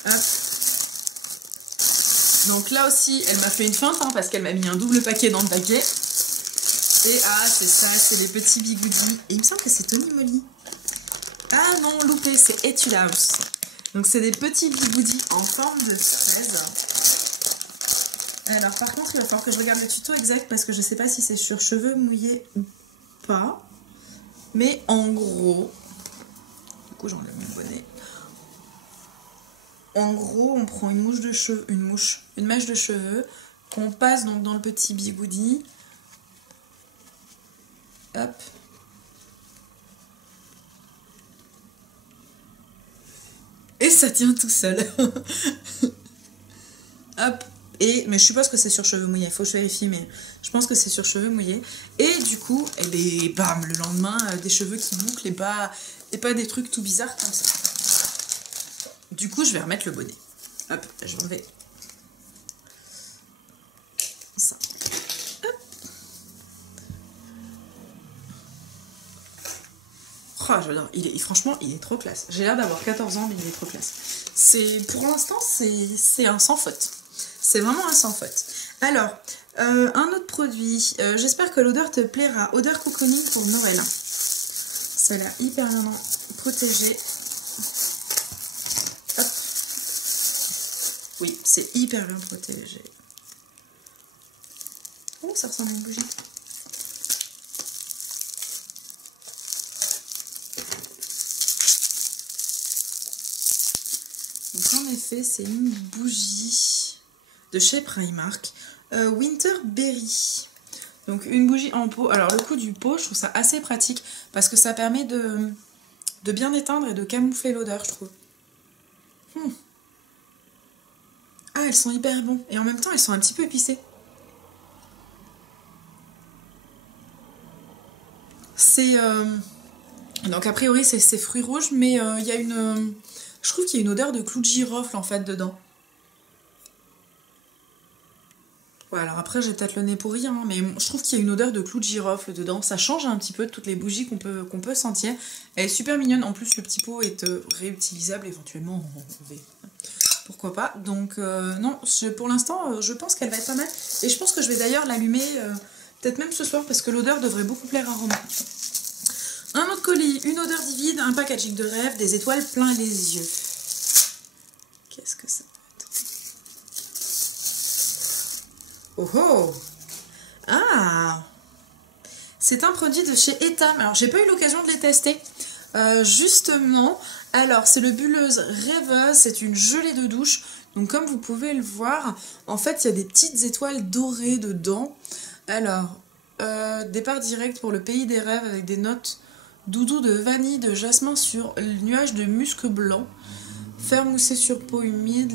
Hop. Donc là aussi, elle m'a fait une feinte, hein, parce qu'elle m'a mis un double paquet dans le paquet. Et c'est ça, c'est les petits bigoudis. Et il me semble que c'est Tony Moly. Ah non, loupé, c'est Etude House. Donc c'est des petits bigoudis en forme de fraise. Alors par contre il va falloir que je regarde le tuto exact parce que je ne sais pas si c'est sur cheveux mouillés ou pas. Mais en gros, du coup j'enlève mon bonnet. En gros on prend une mouche de cheveux, une mèche de cheveux qu'on passe donc dans le petit bigoudi. Hop. Et ça tient tout seul. Hop. Mais je suppose que c'est sur cheveux mouillés. Il faut que je vérifie, mais je pense que c'est sur cheveux mouillés. Et du coup, bam, le lendemain, des cheveux qui bouclent et pas des trucs tout bizarres comme ça. Du coup, je vais remettre le bonnet. Hop, je m'en vais. Ça. Oh, j'adore. Franchement, il est trop classe. J'ai l'air d'avoir 14 ans, mais il est trop classe. Pour l'instant, c'est un sans faute. C'est vraiment un sans faute. Alors, un autre produit. J'espère que l'odeur te plaira. Odeur cocooning pour Noël. Ça a l'air hyper bien protégé. Hop. Oui, c'est hyper bien protégé. Oh, ça ressemble à une bougie. Donc en effet, c'est une bougie de chez Primark, Winter Berry. Donc une bougie en pot. Alors le coup du pot, je trouve ça assez pratique parce que ça permet de bien éteindre et de camoufler l'odeur, je trouve. Ah, elles sont hyper bonnes. Et en même temps, elles sont un petit peu épicées. C'est... Donc a priori, c'est fruits rouges, mais il y a une... Je trouve qu'il y a une odeur de clou de girofle en fait dedans. Ouais, alors après j'ai peut-être le nez pourri, hein, mais je trouve qu'il y a une odeur de clou de girofle dedans. Ça change un petit peu de toutes les bougies qu'on peut sentir. Elle est super mignonne. En plus, le petit pot est réutilisable éventuellement en V. Pourquoi pas. Donc non, pour l'instant, je pense qu'elle va être pas mal. Et je pense que je vais d'ailleurs l'allumer peut-être même ce soir parce que l'odeur devrait beaucoup plaire à Romain. Un autre colis, une odeur divine, un packaging de rêve, des étoiles plein les yeux. Qu'est-ce que ça peut être? Oh oh! Ah! C'est un produit de chez Etam. Alors, j'ai pas eu l'occasion de les tester. Justement, alors c'est le bulleuse rêveuse, c'est une gelée de douche. Donc, comme vous pouvez le voir, en fait, il y a des petites étoiles dorées dedans. Alors, départ direct pour le pays des rêves avec des notes doudou de vanille, de jasmin sur nuage de musc blanc. Faire mousser sur peau humide,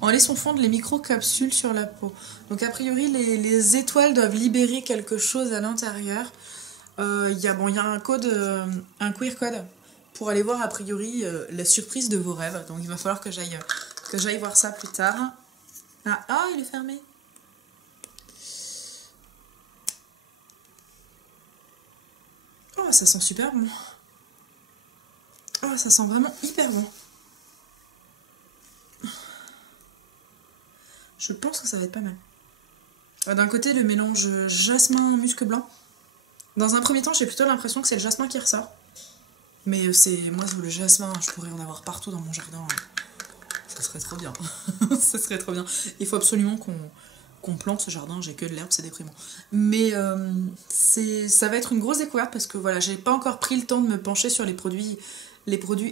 en laissant fondre les micro-capsules sur la peau. Donc a priori, les étoiles doivent libérer quelque chose à l'intérieur. Il y a un code, un queer code, pour aller voir a priori la surprise de vos rêves. Donc il va falloir que j'aille voir ça plus tard. Ah, il est fermé. Oh, ça sent super bon. Oh, ça sent vraiment hyper bon. Je pense que ça va être pas mal. D'un côté, le mélange jasmin musc blanc. Dans un premier temps, j'ai plutôt l'impression que c'est le jasmin qui ressort. Mais moi, le jasmin, je pourrais en avoir partout dans mon jardin. Ça serait trop bien. Ça serait trop bien. Il faut absolument qu'on plante ce jardin, j'ai que de l'herbe, c'est déprimant. Mais ça va être une grosse découverte parce que voilà, j'ai pas encore pris le temps de me pencher sur les produits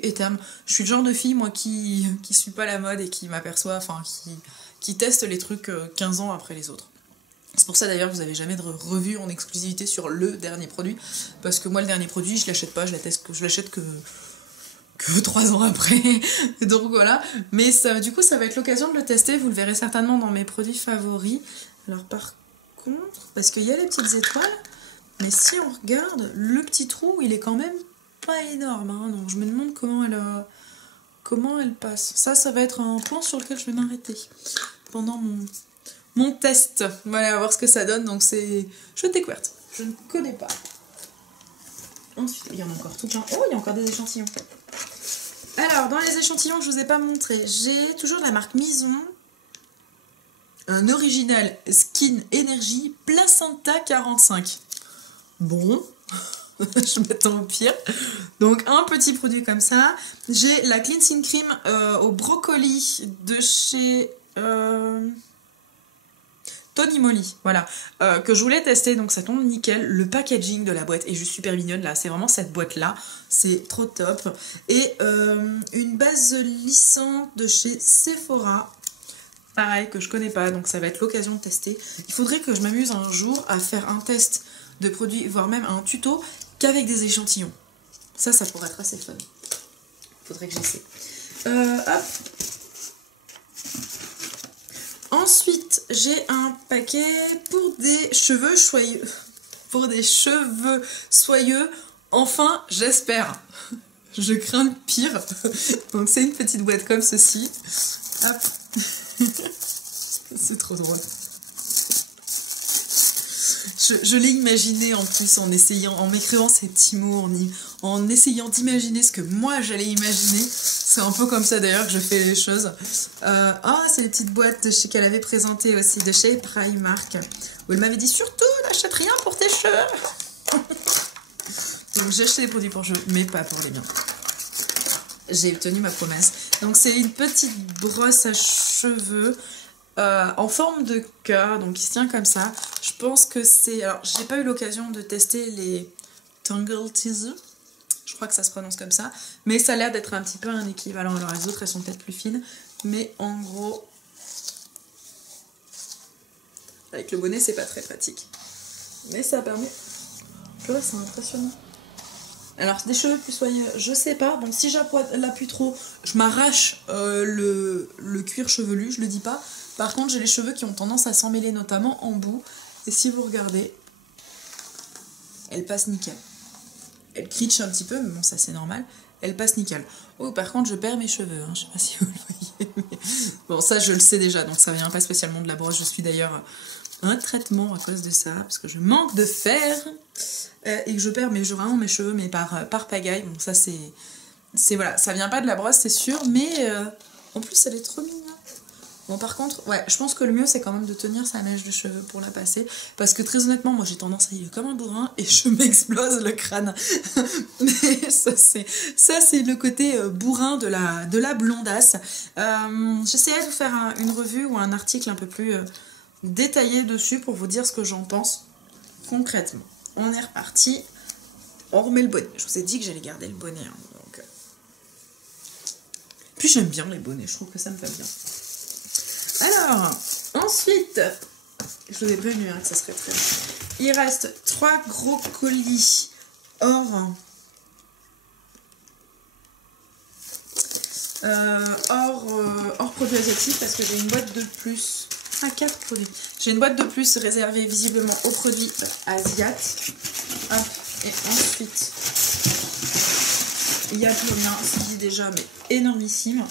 Eterme. Je suis le genre de fille, moi, qui suit pas la mode et qui m'aperçoit, enfin, qui teste les trucs 15 ans après les autres. C'est pour ça d'ailleurs que vous avez jamais de revue en exclusivité sur le dernier produit, parce que moi le dernier produit je l'achète pas, je l'achète que 3 ans après, donc voilà. Mais ça, du coup ça va être l'occasion de le tester, vous le verrez certainement dans mes produits favoris. Alors par contre, parce qu'il y a les petites étoiles, mais si on regarde, le petit trou il est quand même pas énorme, hein, donc je me demande comment elle passe. Ça va être un point sur lequel je vais m'arrêter pendant mon test. Voilà, voir ce que ça donne. Donc c'est jeu de découverte. Je ne connais pas. Ensuite, il y en a encore tout plein. Oh, il y a encore des échantillons. Alors, dans les échantillons que je vous ai pas montré, j'ai toujours de la marque Mison. Un original Skin Energy Placenta 45. Bon, je m'attends au pire. Donc, un petit produit comme ça. J'ai la Cleansing Cream au brocoli de chez... Tony Moly, voilà, que je voulais tester, donc ça tombe nickel. Le packaging de la boîte est juste super mignonne, là, c'est vraiment cette boîte-là, c'est trop top. Et une base lissante de chez Sephora, pareil, que je connais pas, donc ça va être l'occasion de tester. Il faudrait que je m'amuse un jour à faire un test de produits, voire même un tuto, qu'avec des échantillons. Ça pourrait être assez fun. Il faudrait que j'essaie. Hop. Ensuite, j'ai un paquet pour des cheveux soyeux. Enfin, j'espère. Je crains le pire. Donc, c'est une petite boîte comme ceci. Hop. C'est trop drôle. Je l'ai imaginé en plus en m'écrivant ces petits mots, en essayant d'imaginer ce que moi j'allais imaginer. C'est un peu comme ça d'ailleurs que je fais les choses. C'est les petites boîtes qu'elle avait présentées aussi de chez Primark, où elle m'avait dit surtout n'achète rien pour tes cheveux. Donc j'ai acheté des produits pour cheveux, mais pas pour les miens. J'ai tenu ma promesse. Donc c'est une petite brosse à cheveux en forme de cœur, donc il se tient comme ça. Je pense que c'est... Alors j'ai pas eu l'occasion de tester les Tangle Teaser. Je crois que ça se prononce comme ça. Mais ça a l'air d'être un petit peu un équivalent. Alors les autres, elles sont peut-être plus fines. Mais en gros, avec le bonnet, c'est pas très pratique. Mais ça permet... Ouais, c'est impressionnant. Alors, des cheveux plus soyeux, je sais pas. Bon, si j'appuie trop, je m'arrache le cuir chevelu, je le dis pas. Par contre, j'ai les cheveux qui ont tendance à s'emmêler, notamment en bout. Et si vous regardez, elle passe nickel. Elle critche un petit peu, mais bon, ça c'est normal. Elle passe nickel. Oh, par contre, je perds mes cheveux, hein. Je sais pas si vous le voyez. Mais... Bon, ça, je le sais déjà, donc ça vient pas spécialement de la brosse. Je suis d'ailleurs un traitement à cause de ça, parce que je manque de fer et que je perds vraiment mes cheveux, mais par pagaille. Bon, ça, c'est voilà, ça vient pas de la brosse, c'est sûr, mais en plus, elle est trop mignonne. Bon, par contre, ouais, je pense que le mieux, c'est quand même de tenir sa mèche de cheveux pour la passer. Parce que très honnêtement, moi, j'ai tendance à y aller comme un bourrin et je m'explose le crâne. Mais ça, c'est le côté bourrin de la blondasse. J'essayais de vous faire une revue ou un article un peu plus détaillé dessus pour vous dire ce que j'en pense concrètement. On est reparti. On remet le bonnet. Je vous ai dit que j'allais garder le bonnet. Hein, donc... Puis j'aime bien les bonnets, je trouve que ça me va bien. Alors, ensuite, je vous ai prévenu que ça serait très bien. Il reste 3 gros colis hors produits asiatiques parce que j'ai une boîte de plus. 4 produits. J'ai une boîte de plus réservée visiblement aux produits asiates. Hop, et ensuite, il y a plus rien, c'est dit déjà, mais énormissime.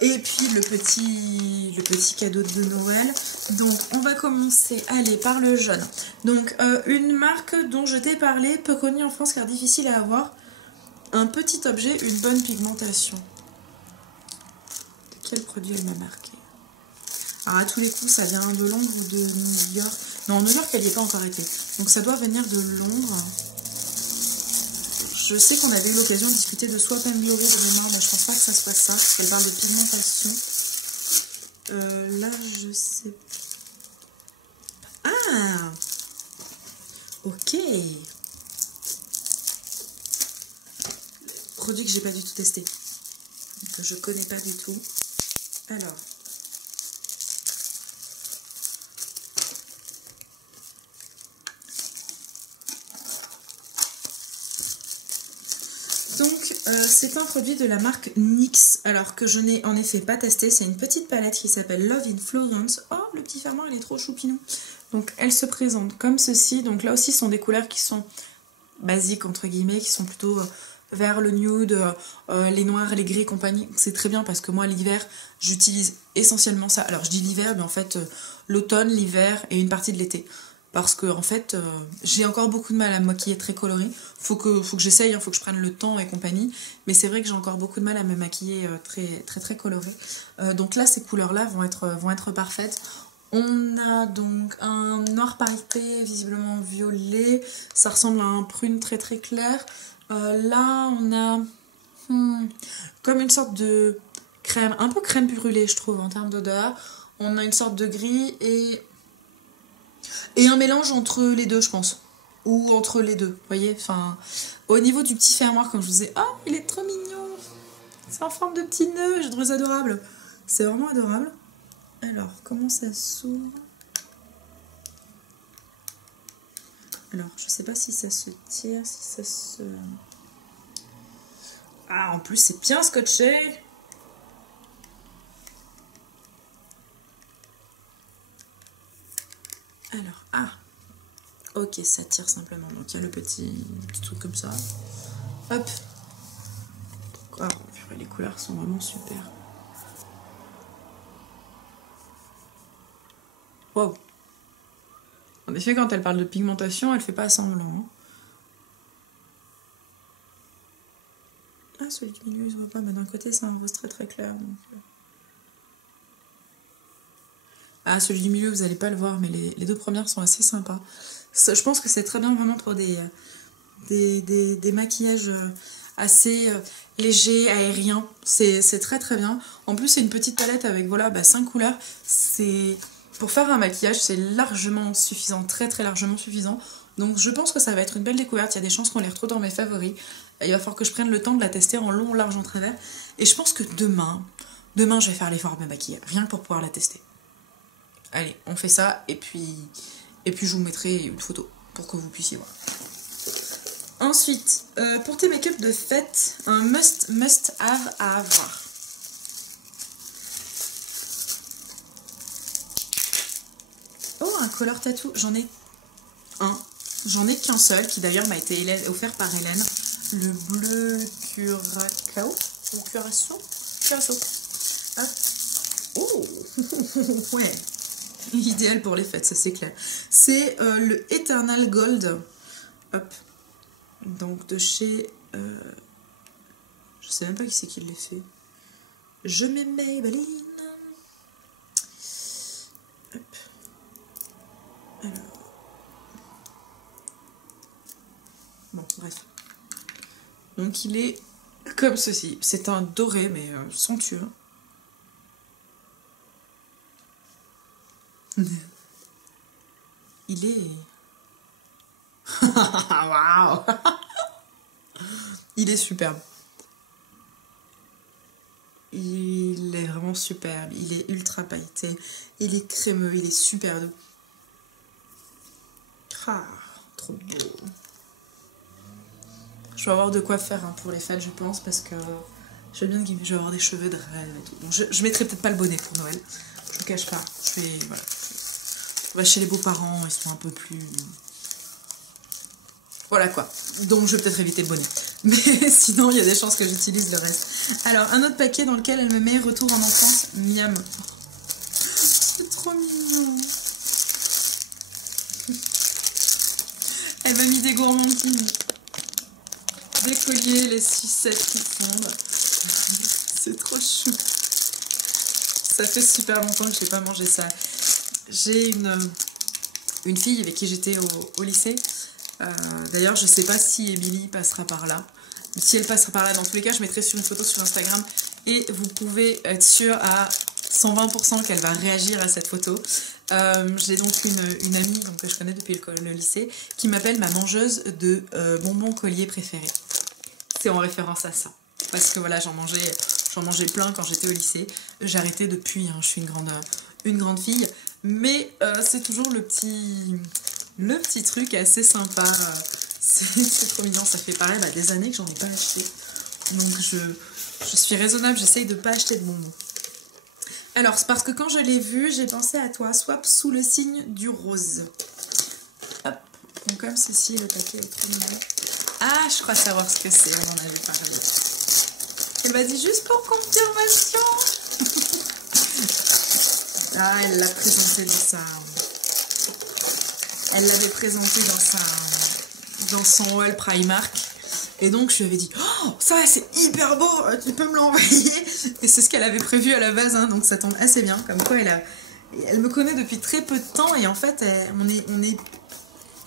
Et puis le petit cadeau de Noël. Donc on va commencer, allez, par le jaune. Donc une marque dont je t'ai parlé, peu connue en France car difficile à avoir. Un petit objet, une bonne pigmentation. De quel produit elle m'a marqué? Alors à tous les coups ça vient de Londres ou de New York. Non, New York elle n'y est pas encore été. Donc ça doit venir de Londres. Je sais qu'on avait eu l'occasion de discuter de Swap and Glory de mémoire, mais je pense pas que ça soit ça, parce qu'elle parle de pigmentation. Là, je sais Ah, ok. Produit que j'ai pas du tout testé, que je connais pas du tout. Alors. Donc, c'est un produit de la marque NYX, alors que je n'ai en effet pas testé. C'est une petite palette qui s'appelle Love in Florence. Oh, le petit fermoir, il est trop choupinou. Donc, elle se présente comme ceci. Donc là aussi, ce sont des couleurs qui sont basiques, entre guillemets, qui sont plutôt vers le nude, les noirs, les gris et compagnie. C'est très bien parce que moi, l'hiver, j'utilise essentiellement ça. Alors, je dis l'hiver, mais en fait, l'automne, l'hiver et une partie de l'été. Parce que en fait, j'ai encore beaucoup de mal à me maquiller très coloré. Faut que j'essaye, hein, faut que je prenne le temps et compagnie. Mais c'est vrai que j'ai encore beaucoup de mal à me maquiller très coloré. Donc là, ces couleurs-là vont être parfaites. On a donc un noir pailleté, visiblement violet. Ça ressemble à un prune très clair. Là, on a comme une sorte de crème, un peu crème brûlée, je trouve, en termes d'odeur. On a une sorte de gris et un mélange entre les deux, je pense. Ou entre les deux, vous voyez. Enfin, au niveau du petit fermoir, comme je vous disais, oh, il est trop mignon. C'est en forme de petit nœud, je trouve ça adorable. C'est vraiment adorable. Alors, comment ça s'ouvre? Alors, je sais pas si ça se tire, si ça se... Ah, en plus, c'est bien scotché. Alors, ah, ok, ça tire simplement. Donc, il y a le petit truc comme ça. Hop. Oh, les couleurs sont vraiment super. Wow. En effet, quand elle parle de pigmentation, elle fait pas semblant. Hein. Ah, celui du milieu, il se voit pas, mais d'un côté, c'est un rose très clair. Donc... Ah, celui du milieu, vous n'allez pas le voir, mais les deux premières sont assez sympas. Ça, je pense que c'est très bien vraiment pour des maquillages assez légers, aériens. C'est très bien. En plus, c'est une petite palette avec voilà, 5 couleurs. Pour faire un maquillage, c'est largement suffisant, très largement suffisant. Donc je pense que ça va être une belle découverte. Il y a des chances qu'on les retrouve dans mes favoris. Il va falloir que je prenne le temps de la tester en long, large, en travers. Et je pense que demain, je vais faire l'effort de me maquiller, rien que pour pouvoir la tester. Allez, on fait ça et puis je vous mettrai une photo pour que vous puissiez voir. Ensuite, pour tes make-up de fête, un must have à avoir. Oh, un color tattoo, j'en ai un. J'en ai qu'un seul, qui d'ailleurs m'a été offert par Hélène. Le bleu curacao ou curaçao. Ah. Oh, ouais. Idéal pour les fêtes, ça c'est clair. C'est le Eternal Gold. Hop. Donc de chez... je sais même pas qui c'est qui l'a fait. Je mets Maybelline. Hop. Alors. Bon, bref. Donc il est comme ceci. C'est un doré, mais somptueux. Il est... Waouh. Il est superbe. Il est vraiment superbe. Il est ultra pailleté. Il est crémeux. Il est super doux. Ah, trop beau. Je vais avoir de quoi faire hein, pour les fêtes, je pense, parce que je vais avoir des cheveux de rêve et tout. Bon, je mettrai peut-être pas le bonnet pour Noël. Je vous cache pas. Voilà. On va chez les beaux-parents, ils sont un peu plus... Voilà quoi. Donc je vais peut-être éviter le bonnet. Mais sinon, il y a des chances que j'utilise le reste. Alors, un autre paquet dans lequel elle me met Retour en enfance, miam. C'est trop mignon. Elle m'a mis des gourmandises. Des colliers, les sucettes qui fondent. C'est trop chou. Ça fait super longtemps que je n'ai pas mangé ça. J'ai une fille avec qui j'étais au lycée. D'ailleurs, je ne sais pas si Émilie passera par là. Si elle passera par là, dans tous les cas, je mettrai sur une photo sur Instagram. Et vous pouvez être sûr à 120% qu'elle va réagir à cette photo. J'ai donc une amie donc, que je connais depuis le lycée qui m'appelle ma mangeuse de bonbons colliers préférés. C'est en référence à ça. Parce que voilà, j'en mangeais plein quand j'étais au lycée. J'ai arrêté depuis, hein, je suis une grande fille. Mais c'est toujours le petit truc assez sympa. C'est trop mignon, ça fait pareil des années que j'en ai pas acheté. Donc je suis raisonnable, j'essaye de pas acheter de bonbons. Alors, c'est parce que quand je l'ai vu, j'ai pensé à toi. Swap sous le signe du rose. Hop, donc comme ceci, le paquet est trop mignon. Ah, je crois savoir ce que c'est, on en avait parlé. Elle m'a dit juste pour confirmation. Ah, elle l'a présenté Elle l'avait présenté dans son haul Primark. Et donc je lui avais dit oh, ça c'est hyper beau, tu peux me l'envoyer. Et c'est ce qu'elle avait prévu à la base, hein, donc ça tombe assez bien. Comme quoi elle me connaît depuis très peu de temps et en fait on est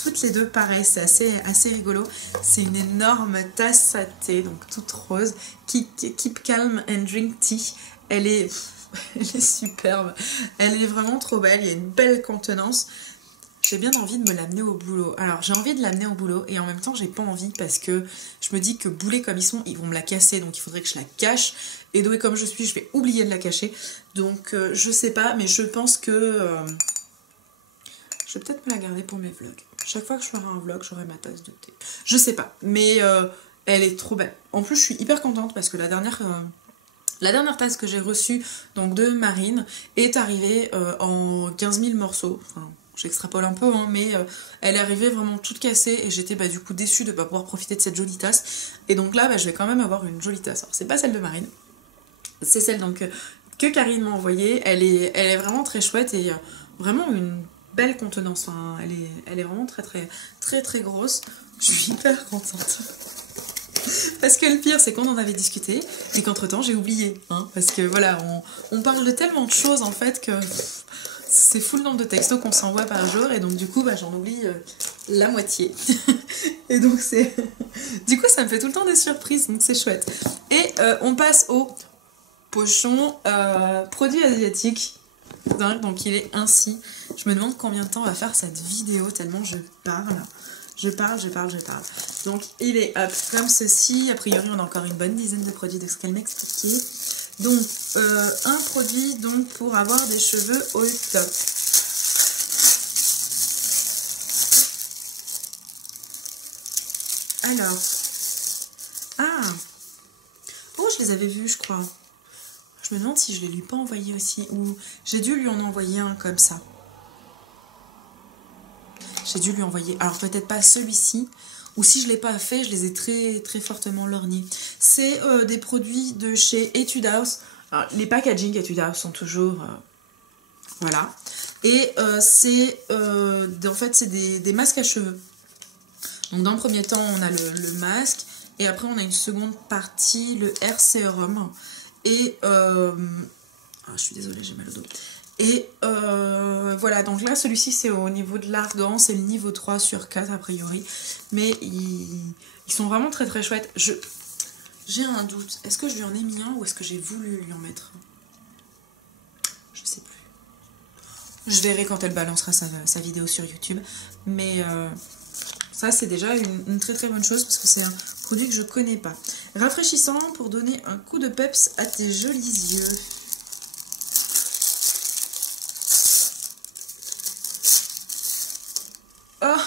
toutes les deux pareilles, c'est assez rigolo. C'est une énorme tasse à thé, donc toute rose, Keep Calm and Drink Tea. Elle est superbe, elle est vraiment trop belle, il y a une belle contenance. J'ai bien envie de me l'amener au boulot. Alors j'ai envie de l'amener au boulot et en même temps j'ai pas envie parce que je me dis que boulets comme ils sont, ils vont me la casser, donc il faudrait que je la cache. Et douée comme je suis, je vais oublier de la cacher. Donc je sais pas, mais je pense que je vais peut-être me la garder pour mes vlogs. Chaque fois que je ferai un vlog, j'aurai ma tasse de thé. Je sais pas, mais elle est trop belle. En plus je suis hyper contente parce que la dernière tasse que j'ai reçue donc de Marine est arrivée en 15 000 morceaux. Enfin, j'extrapole un peu, hein, mais elle est arrivée vraiment toute cassée et j'étais du coup déçue de ne pas pouvoir profiter de cette jolie tasse. Et donc là, je vais quand même avoir une jolie tasse. Alors, c'est pas celle de Marine, c'est celle donc, que Karine m'a envoyée. Elle est vraiment très chouette et vraiment une belle contenance. Enfin, elle est vraiment très très très très grosse. Je suis hyper contente. Parce que le pire, c'est qu'on en avait discuté et qu'entre temps, j'ai oublié. Hein, parce que voilà, on parle de tellement de choses en fait que c'est fou le nombre de textos qu'on s'envoie par jour et donc du coup, j'en oublie la moitié. Et donc c'est... Du coup, ça me fait tout le temps des surprises, donc c'est chouette. Et on passe au pochon produit asiatique. Donc il est ainsi. Je me demande combien de temps on va faire cette vidéo tellement je parle. Je parle. Donc il est hop, comme ceci. A priori on a encore une bonne dizaine de produits de ce qu'elle m'expliquait. Donc un produit donc pour avoir des cheveux au top. Alors. Ah. Oh, je les avais vus je crois. Je me demande si je les lui ai pas envoyés aussi. Ou j'ai dû lui en envoyer un comme ça. J'ai dû lui envoyer. Alors peut-être pas celui-ci. Ou si je ne l'ai pas fait, je les ai très très fortement lorgnés. C'est des produits de chez Etude House. Alors, les packaging Etude House sont toujours... voilà. Et c'est en fait c'est des masques à cheveux. Donc dans le premier temps, on a le masque. Et après, on a une seconde partie, le Hair Serum. Et... ah, je suis désolée, j'ai mal au dos. Et voilà, donc là, celui-ci, c'est au niveau de l'argan, c'est le niveau 3 sur 4 a priori. Mais ils sont vraiment très très chouettes. J'ai un doute. Est-ce que je lui en ai mis un ou est-ce que j'ai voulu lui en mettre un? Je sais plus. Je verrai quand elle balancera sa vidéo sur YouTube. Mais ça, c'est déjà une très très bonne chose parce que c'est un produit que je connais pas. Rafraîchissant pour donner un coup de peps à tes jolis yeux. Oh,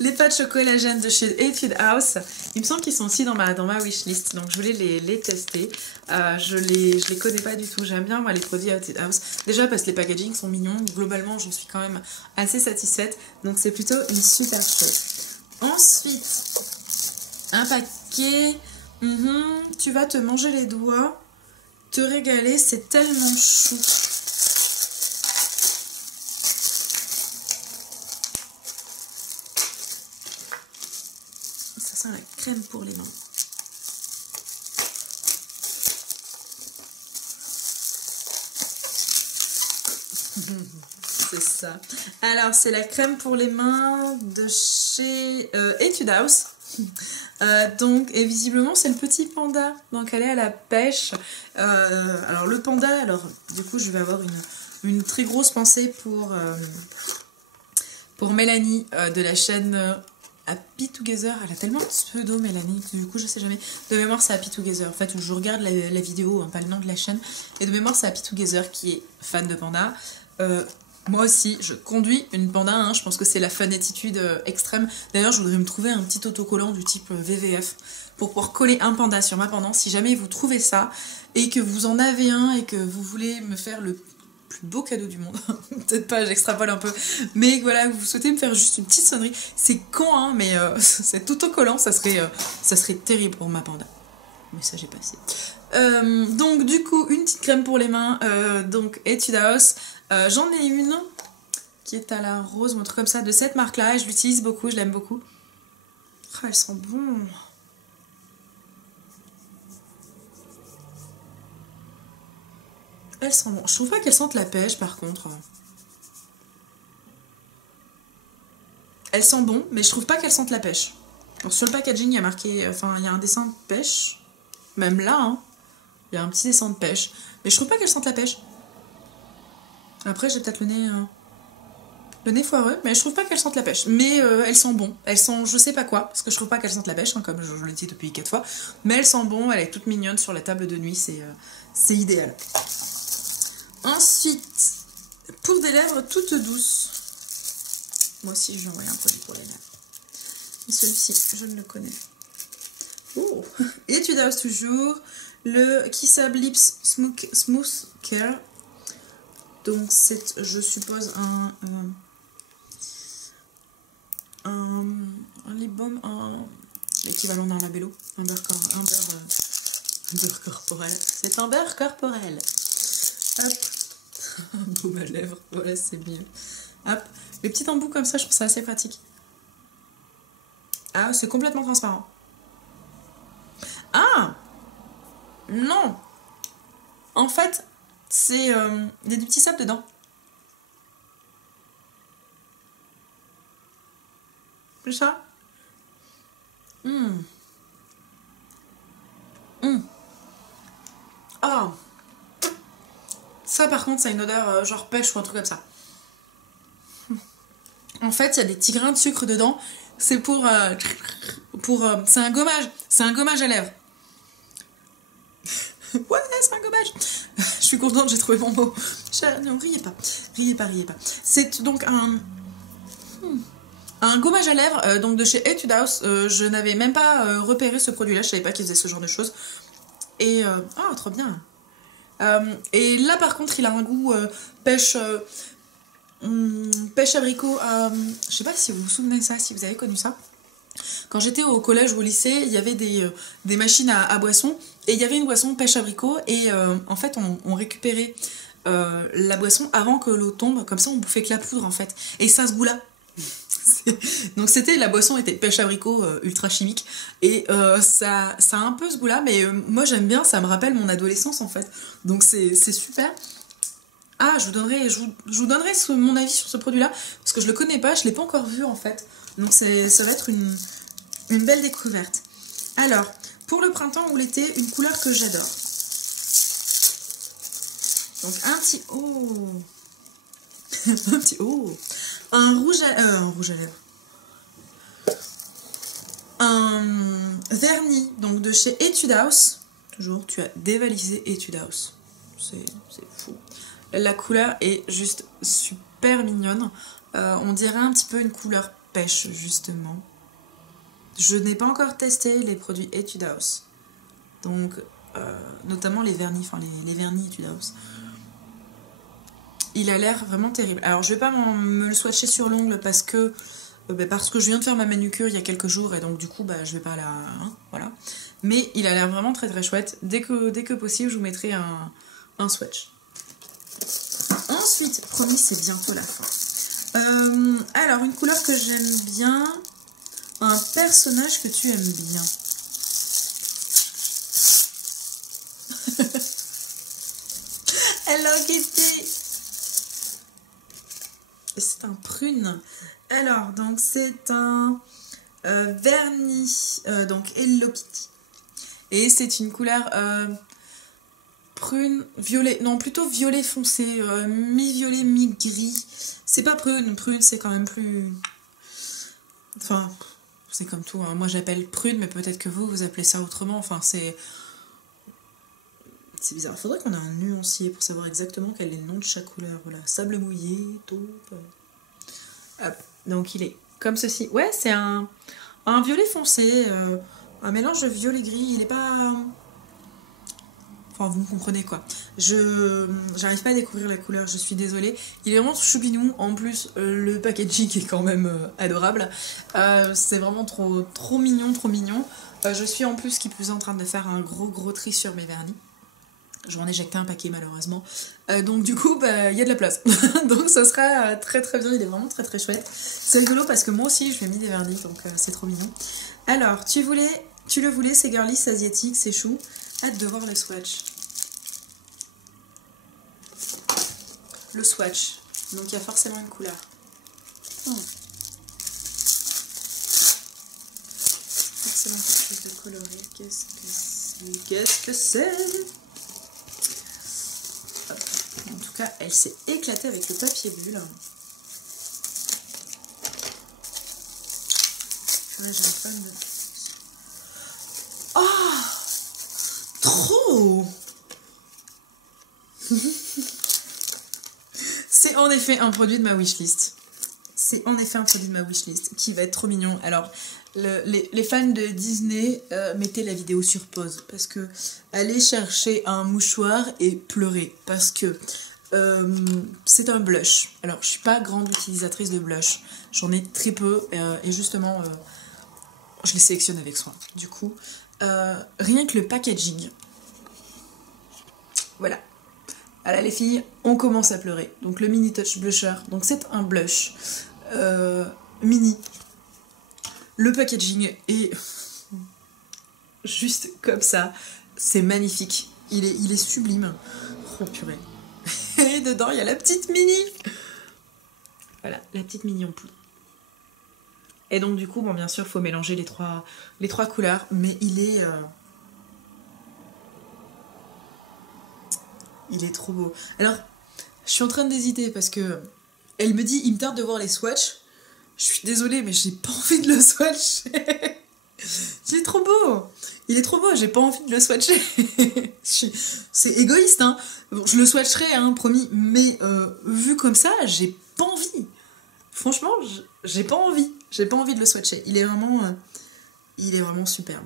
les patchs collagène de chez Etude House. Il me semble qu'ils sont aussi dans ma wishlist. Donc je voulais les tester. Je les connais pas du tout. J'aime bien moi les produits Etude House. Déjà parce que les packaging sont mignons. Globalement j'en suis quand même assez satisfaite. Donc c'est plutôt une super chose. Ensuite, un paquet. Tu vas te manger les doigts. Te régaler. C'est tellement chou. La crème pour les mains. C'est ça. Alors, c'est la crème pour les mains de chez Etude House. Donc, et visiblement, c'est le petit panda. Donc, elle est à la pêche. Alors, le panda, du coup, je vais avoir une très grosse pensée pour Mélanie de la chaîne Happy Together. Elle a tellement de pseudo Mélanie, du coup je sais jamais. De mémoire c'est Happy Together. En fait je regarde la vidéo, hein, pas le nom de la chaîne. Et de mémoire c'est Happy Together qui est fan de panda. Moi aussi, je conduis une panda, hein, je pense que c'est la fun attitude extrême. D'ailleurs, je voudrais me trouver un petit autocollant du type VVF pour pouvoir coller un panda sur ma panda. Si jamais vous trouvez ça et que vous en avez un et que vous voulez me faire le plus beau cadeau du monde, peut-être pas, j'extrapole un peu, mais voilà, vous souhaitez me faire juste une petite sonnerie, c'est con, hein, mais cet autocollant, ça serait terrible pour ma panda. Mais ça, j'ai passé. Donc, du coup, une petite crème pour les mains, donc Etude House. J'en ai une qui est à la rose ou un truc comme ça de cette marque là et je l'utilise beaucoup, je l'aime beaucoup. Oh, elle sent bon. Elle sent bon. Je trouve pas qu'elle sente la pêche par contre. Elle sent bon mais je trouve pas qu'elle sente la pêche. Bon, sur le packaging il y a marqué, enfin il y a un dessin de pêche. Même là hein, il y a un petit dessin de pêche. Mais je trouve pas qu'elle sente la pêche. Après, j'ai peut-être le nez foireux, mais je trouve pas qu'elle sente la pêche. Mais elle sent bon. Elle sent je sais pas quoi, parce que je trouve pas qu'elle sente la pêche, hein, comme je l'ai dit depuis 4 fois. Mais elle sent bon, elle est toute mignonne sur la table de nuit, c'est idéal. Ensuite, pour des lèvres toutes douces. Moi aussi, je vais envoyer un produit pour les lèvres. Et celui-ci, je ne le connais. Oh, Etude House toujours. Le Kiss Up Lips Smooth Care. Donc c'est, je suppose, un lip balm, l'équivalent d'un labello, un beurre corporel. C'est un beurre corporel. Hop, un baume à lèvres, voilà c'est mieux. Hop, les petits embouts comme ça, je trouve ça assez pratique. Ah, c'est complètement transparent. Ah non, en fait, c'est il y a du petit sable dedans. C'est ça. Ah. Ça par contre, ça a une odeur genre pêche ou un truc comme ça. En fait, il y a des petits grains de sucre dedans. C'est c'est un gommage. C'est un gommage à lèvres. Ouais, c'est un gommage. Je suis contente, j'ai trouvé mon mot. Non, riez pas. Riez pas. C'est donc un gommage à lèvres donc de chez Etude House. Je n'avais même pas repéré ce produit-là. Je savais pas qu'il faisait ce genre de choses. Et oh, trop bien. Et là, par contre, il a un goût pêche abricot. Je sais pas si vous vous souvenez de ça, si vous avez connu ça. Quand j'étais au collège ou au lycée, il y avait des machines à boissons et il y avait une boisson pêche abricot et en fait on récupérait la boisson avant que l'eau tombe, comme ça on bouffait que la poudre en fait. Et ça, ce goût-là. Donc la boisson était pêche abricot ultra chimique et ça a un peu ce goût-là, mais moi j'aime bien, ça me rappelle mon adolescence en fait. Donc c'est super. Ah, je vous donnerai mon avis sur ce produit-là parce que je le connais pas, je l'ai pas encore vu en fait. Donc ça va être une belle découverte. Alors, pour le printemps ou l'été, une couleur que j'adore. Donc un petit... Oh un petit... Oh un rouge à lèvres. Un vernis, donc de chez Etude House. Toujours, tu as dévalisé Etude House. C'est fou. La couleur est juste super mignonne. On dirait un petit peu une couleur pêche, justement. Je n'ai pas encore testé les produits Etude House. Donc, notamment les vernis, enfin les vernis Etude House. Il a l'air vraiment terrible. Alors, je vais pas me le swatcher sur l'ongle parce que je viens de faire ma manucure il y a quelques jours et donc du coup, je vais pas la... Hein, voilà. Mais il a l'air vraiment très très chouette. Dès que possible, je vous mettrai un swatch. Ensuite, promis, c'est bientôt la fin. Alors, une couleur que j'aime bien, un personnage que tu aimes bien. Hello Kitty. C'est un prune. Alors, donc c'est un vernis, donc Hello Kitty. Et c'est une couleur prune, violet, non plutôt violet foncé, mi-violet, mi-gris. C'est pas prune, prune c'est quand même plus... Enfin, c'est comme tout, hein. Moi j'appelle prune, mais peut-être que vous appelez ça autrement, enfin c'est... C'est bizarre, il faudrait qu'on ait un nuancier pour savoir exactement quel est le nom de chaque couleur. Voilà, sable mouillé, taupe... Hop, donc il est comme ceci. Ouais, c'est un violet foncé, un mélange de violet gris, il est pas... Enfin, vous me comprenez quoi. J'arrive pas à découvrir la couleur, je suis désolée. Il est vraiment choupinou. En plus, le packaging est quand même adorable. C'est vraiment trop mignon, trop mignon. Je suis en plus, qui plus est, en train de faire un gros tri sur mes vernis. J'en ai éjecté un paquet malheureusement. Donc du coup, il y a de la place. Donc ça sera très bien. Il est vraiment très chouette. C'est rigolo parce que moi aussi, je lui ai mis des vernis. Donc c'est trop mignon. Alors, tu le voulais, c'est girly, c'est asiatique, c'est chou. Hâte de voir le swatch. Le swatch. Donc il y a forcément une couleur. Forcément quelque chose de coloré. Qu'est-ce que c'est? En tout cas, elle s'est éclatée avec le papier bulle. J'arrive pas à me... Oh, trop. C'est en effet un produit de ma wishlist. C'est en effet un produit de ma wishlist qui va être trop mignon. Alors, les fans de Disney, mettez la vidéo sur pause parce que allez chercher un mouchoir et pleurer parce que c'est un blush. Alors, je suis pas grande utilisatrice de blush. J'en ai très peu et justement, je les sélectionne avec soin. Du coup, rien que le packaging. Voilà. Voilà les filles, on commence à pleurer. Donc le Mini Touch Blusher, donc c'est un blush mini. Le packaging est juste comme ça. C'est magnifique. Il est sublime. Oh purée. Et dedans, il y a la petite mini. Voilà, la petite mini en poudre. Et donc du coup, bon bien sûr, il faut mélanger les trois couleurs. Mais il est trop beau. Alors, je suis en train d'hésiter parce que elle me dit, il me tarde de voir les swatchs. Je suis désolée, mais j'ai pas envie de le swatcher. Il est trop beau. Il est trop beau, j'ai pas envie de le swatcher. C'est égoïste, hein. Bon, je le swatcherai, hein, promis. Mais vu comme ça, j'ai pas envie. Franchement, j'ai pas envie. J'ai pas envie de le swatcher. Il est vraiment superbe.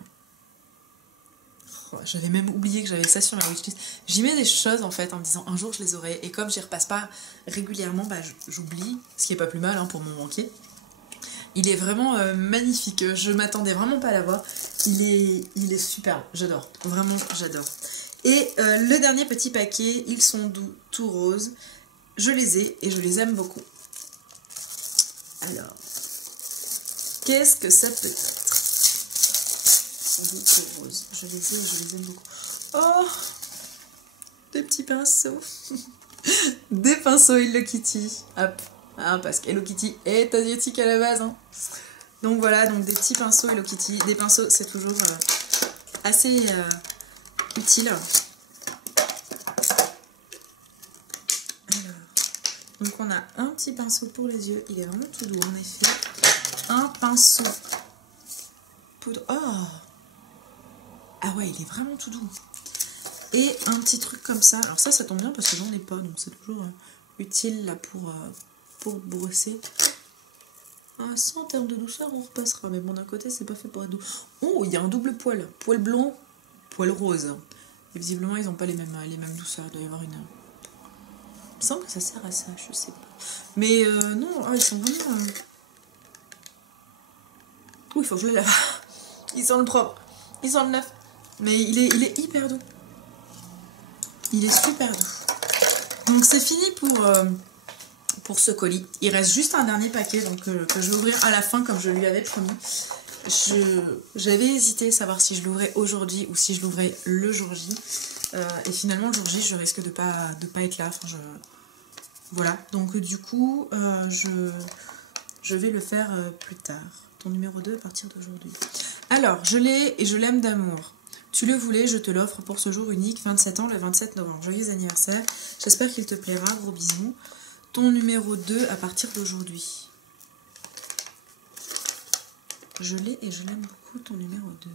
J'avais même oublié que j'avais ça sur ma wishlist. J'y mets des choses en fait en me disant un jour je les aurai. Et comme j'y repasse pas régulièrement, j'oublie. Ce qui est pas plus mal hein, pour mon banquier. Il est vraiment magnifique. Je m'attendais vraiment pas à l'avoir. Il est superbe. J'adore. Vraiment, j'adore. Et le dernier petit paquet, ils sont doux, tout roses. Je les ai et je les aime beaucoup. Alors, qu'est-ce que ça peut être? Doux, tout rose. Je les ai et je les aime beaucoup. Oh, des petits pinceaux. Des pinceaux Hello Kitty. Hop. Hein, parce qu'Hello Kitty est asiatique à la base. Hein. Donc voilà, donc des petits pinceaux Hello Kitty. Des pinceaux, c'est toujours assez utile. Alors, donc on a un petit pinceau pour les yeux. Il est vraiment tout doux en effet. Un pinceau poudre. Oh! Ah ouais, il est vraiment tout doux. Et un petit truc comme ça. Alors ça tombe bien parce que j'en ai pas. Donc c'est toujours utile là pour brosser. Ah, ça en termes de douceur on repassera. Mais bon d'un côté c'est pas fait pour être doux. Oh, il y a un double poil. Poil blanc, poil rose. Et visiblement ils n'ont pas les mêmes douceurs. Il doit y avoir une... Il me semble que ça sert à ça, je sais pas. Mais non, ils sont vraiment... Oui, il faut que je les lave. Ils sont le propre. Ils sont le neuf. Mais il est hyper doux. Il est super doux. Donc c'est fini pour ce colis. Il reste juste un dernier paquet donc, que je vais ouvrir à la fin comme je lui avais promis. J'avais hésité à savoir si je l'ouvrais aujourd'hui ou si je l'ouvrais le jour J. Et finalement le jour J je risque de pas être là. Enfin, voilà. Donc du coup je vais le faire plus tard. Ton numéro 2 à partir d'aujourd'hui. Alors je l'ai et je l'aime d'amour. Tu le voulais, je te l'offre pour ce jour unique, 27 ans, le 27 novembre. Joyeux anniversaire, j'espère qu'il te plaira, gros bisous. Ton numéro 2 à partir d'aujourd'hui. Je l'ai et je l'aime beaucoup, ton numéro 2.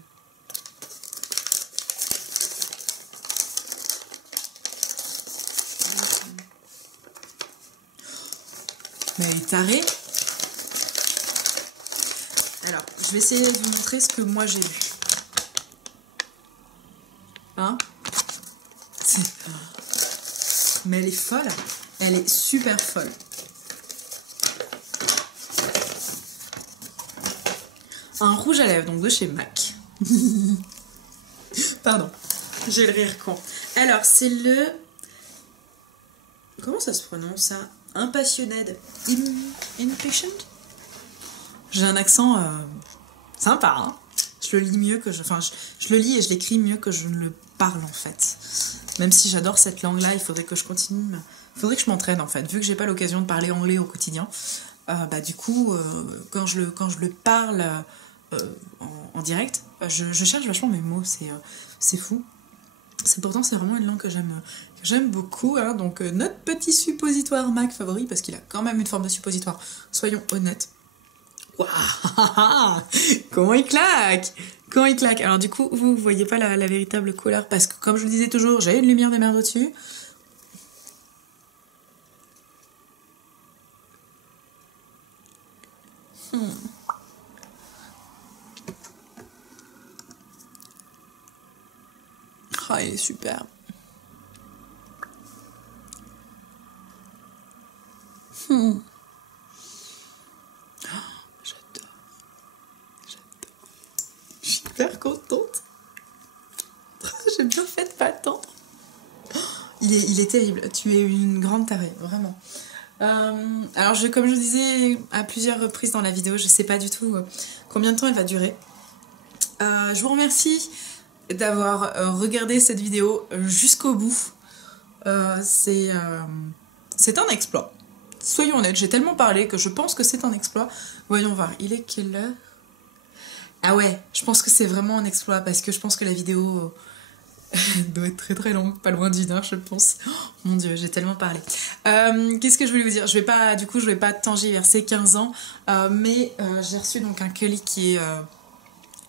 Mais elle est tarée. Alors, je vais essayer de vous montrer ce que moi j'ai vu. Hein? Mais elle est folle. Elle est super folle. Un rouge à lèvres, donc de chez MAC. Pardon, j'ai le rire con. Alors, c'est le... Comment ça se prononce, ça? Impassioned. Impatient? J'ai un accent sympa, hein. Je le lis mieux que je... Enfin, je le lis et je l'écris mieux que je ne le parle, en fait. Même si j'adore cette langue-là, il faudrait que je continue... Il faudrait que je m'entraîne, en fait. Vu que j'ai pas l'occasion de parler anglais au quotidien, bah, du coup, quand je le parle en direct, je cherche vachement mes mots. C'est fou. Pourtant, c'est vraiment une langue que j'aime beaucoup. Hein. Donc, notre petit suppositoire MAC favori, parce qu'il a quand même une forme de suppositoire. Soyons honnêtes. Waouh, comment il claque! Comment il claque! Alors, du coup, vous voyez pas la véritable couleur, parce que, comme je vous le disais toujours, j'ai une lumière de merde au-dessus. Ah, il est super. J'adore. Je suis hyper contente. J'ai bien fait de pas attendre. Il est terrible. Tu es une grande tarée, vraiment. Alors, comme je vous disais à plusieurs reprises dans la vidéo, je sais pas du tout combien de temps elle va durer. Je vous remercie d'avoir regardé cette vidéo jusqu'au bout. C'est un exploit. Soyons honnêtes, j'ai tellement parlé que je pense que c'est un exploit. Voyons voir, il est quelle heure? Ah ouais, je pense que c'est vraiment un exploit parce que je pense que la vidéo doit être très très longue, pas loin d'1 heure je pense. Oh, mon dieu, j'ai tellement parlé. Qu'est-ce que je voulais vous dire? Je vais pas tergiverser 15 ans, mais j'ai reçu donc un colis qui est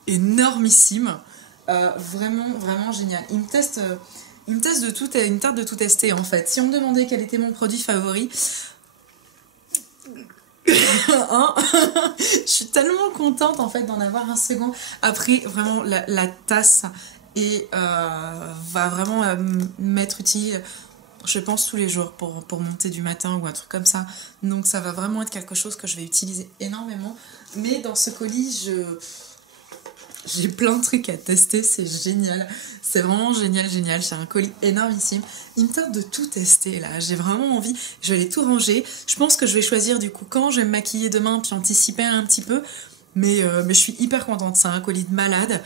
énormissime. Vraiment, vraiment génial. Il me teste de tout, une tarte de tout tester en fait. Si on me demandait quel était mon produit favori, hein. Je suis tellement contente en fait d'en avoir un second. Après, vraiment, la tasse va vraiment m'être utile, je pense, tous les jours pour monter du matin ou un truc comme ça. Donc ça va vraiment être quelque chose que je vais utiliser énormément. Mais dans ce colis, j'ai plein de trucs à tester, c'est génial. C'est vraiment génial, génial. J'ai un colis énormissime. Il me tarde de tout tester là. J'ai vraiment envie. Je vais aller tout ranger. Je pense que je vais choisir du coup quand je vais me maquiller demain, puis anticiper un petit peu. Mais je suis hyper contente. C'est un colis de malade.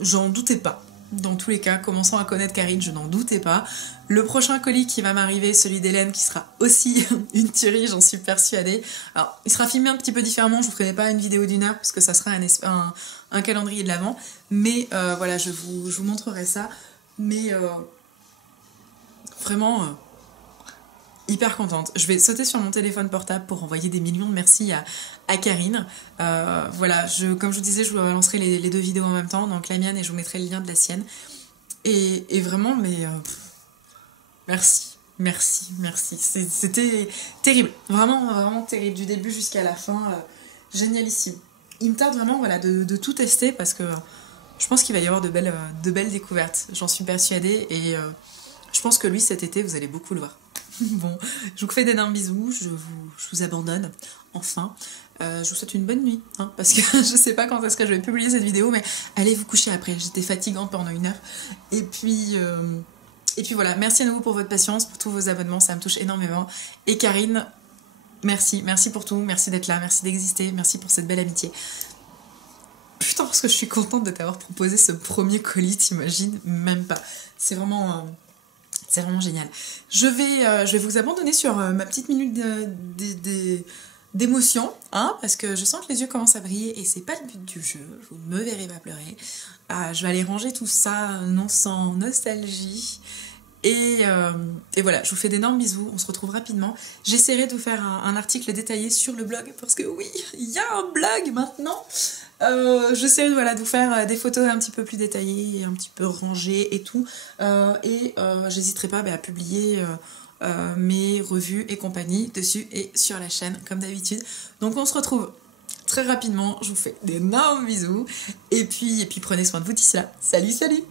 J'en doutais pas. Dans tous les cas, commençant à connaître Karine, je n'en doutais pas. Le prochain colis qui va m'arriver, celui d'Hélène, qui sera aussi une tuerie, j'en suis persuadée. Alors, il sera filmé un petit peu différemment, je vous ferai pas une vidéo d'1 heure, parce que ça sera un calendrier de l'Avent. Mais voilà, je vous montrerai ça. Mais vraiment... hyper contente. Je vais sauter sur mon téléphone portable pour envoyer des millions de merci à Karine. Voilà, comme je vous disais, je vous balancerai les deux vidéos en même temps, donc la mienne et je vous mettrai le lien de la sienne. Et vraiment, mais merci. C'était terrible, vraiment, vraiment terrible, du début jusqu'à la fin, génialissime. Il me tarde vraiment voilà, de tout tester parce que je pense qu'il va y avoir de belles découvertes, j'en suis persuadée, et je pense que lui, cet été, vous allez beaucoup le voir. Bon, je vous fais d'énormes bisous, je vous abandonne, enfin. Je vous souhaite une bonne nuit, hein, parce que je sais pas quand est-ce que je vais publier cette vidéo, mais allez vous coucher après, j'étais fatigante pendant 1 heure. Et puis voilà, merci à nouveau pour votre patience, pour tous vos abonnements, ça me touche énormément. Et Karine, merci pour tout, merci d'être là, merci d'exister, merci pour cette belle amitié. Putain, parce que je suis contente de t'avoir proposé ce premier colis, t'imagines? Même pas. C'est vraiment génial. Je vais vous abandonner sur ma petite minute d'émotion, hein, parce que je sens que les yeux commencent à briller et c'est pas le but du jeu, vous ne me verrez pas pleurer. Je vais aller ranger tout ça, non sans nostalgie. Et voilà, je vous fais d'énormes bisous, on se retrouve rapidement. J'essaierai de vous faire un article détaillé sur le blog, parce que oui, il y a un blog maintenant. J'essaierai de vous faire des photos un petit peu plus détaillées, un petit peu rangées et tout. J'hésiterai pas à publier mes revues et compagnie dessus et sur la chaîne, comme d'habitude. Donc on se retrouve très rapidement, je vous fais d'énormes bisous. Et puis prenez soin de vous d'ici là. Salut, salut!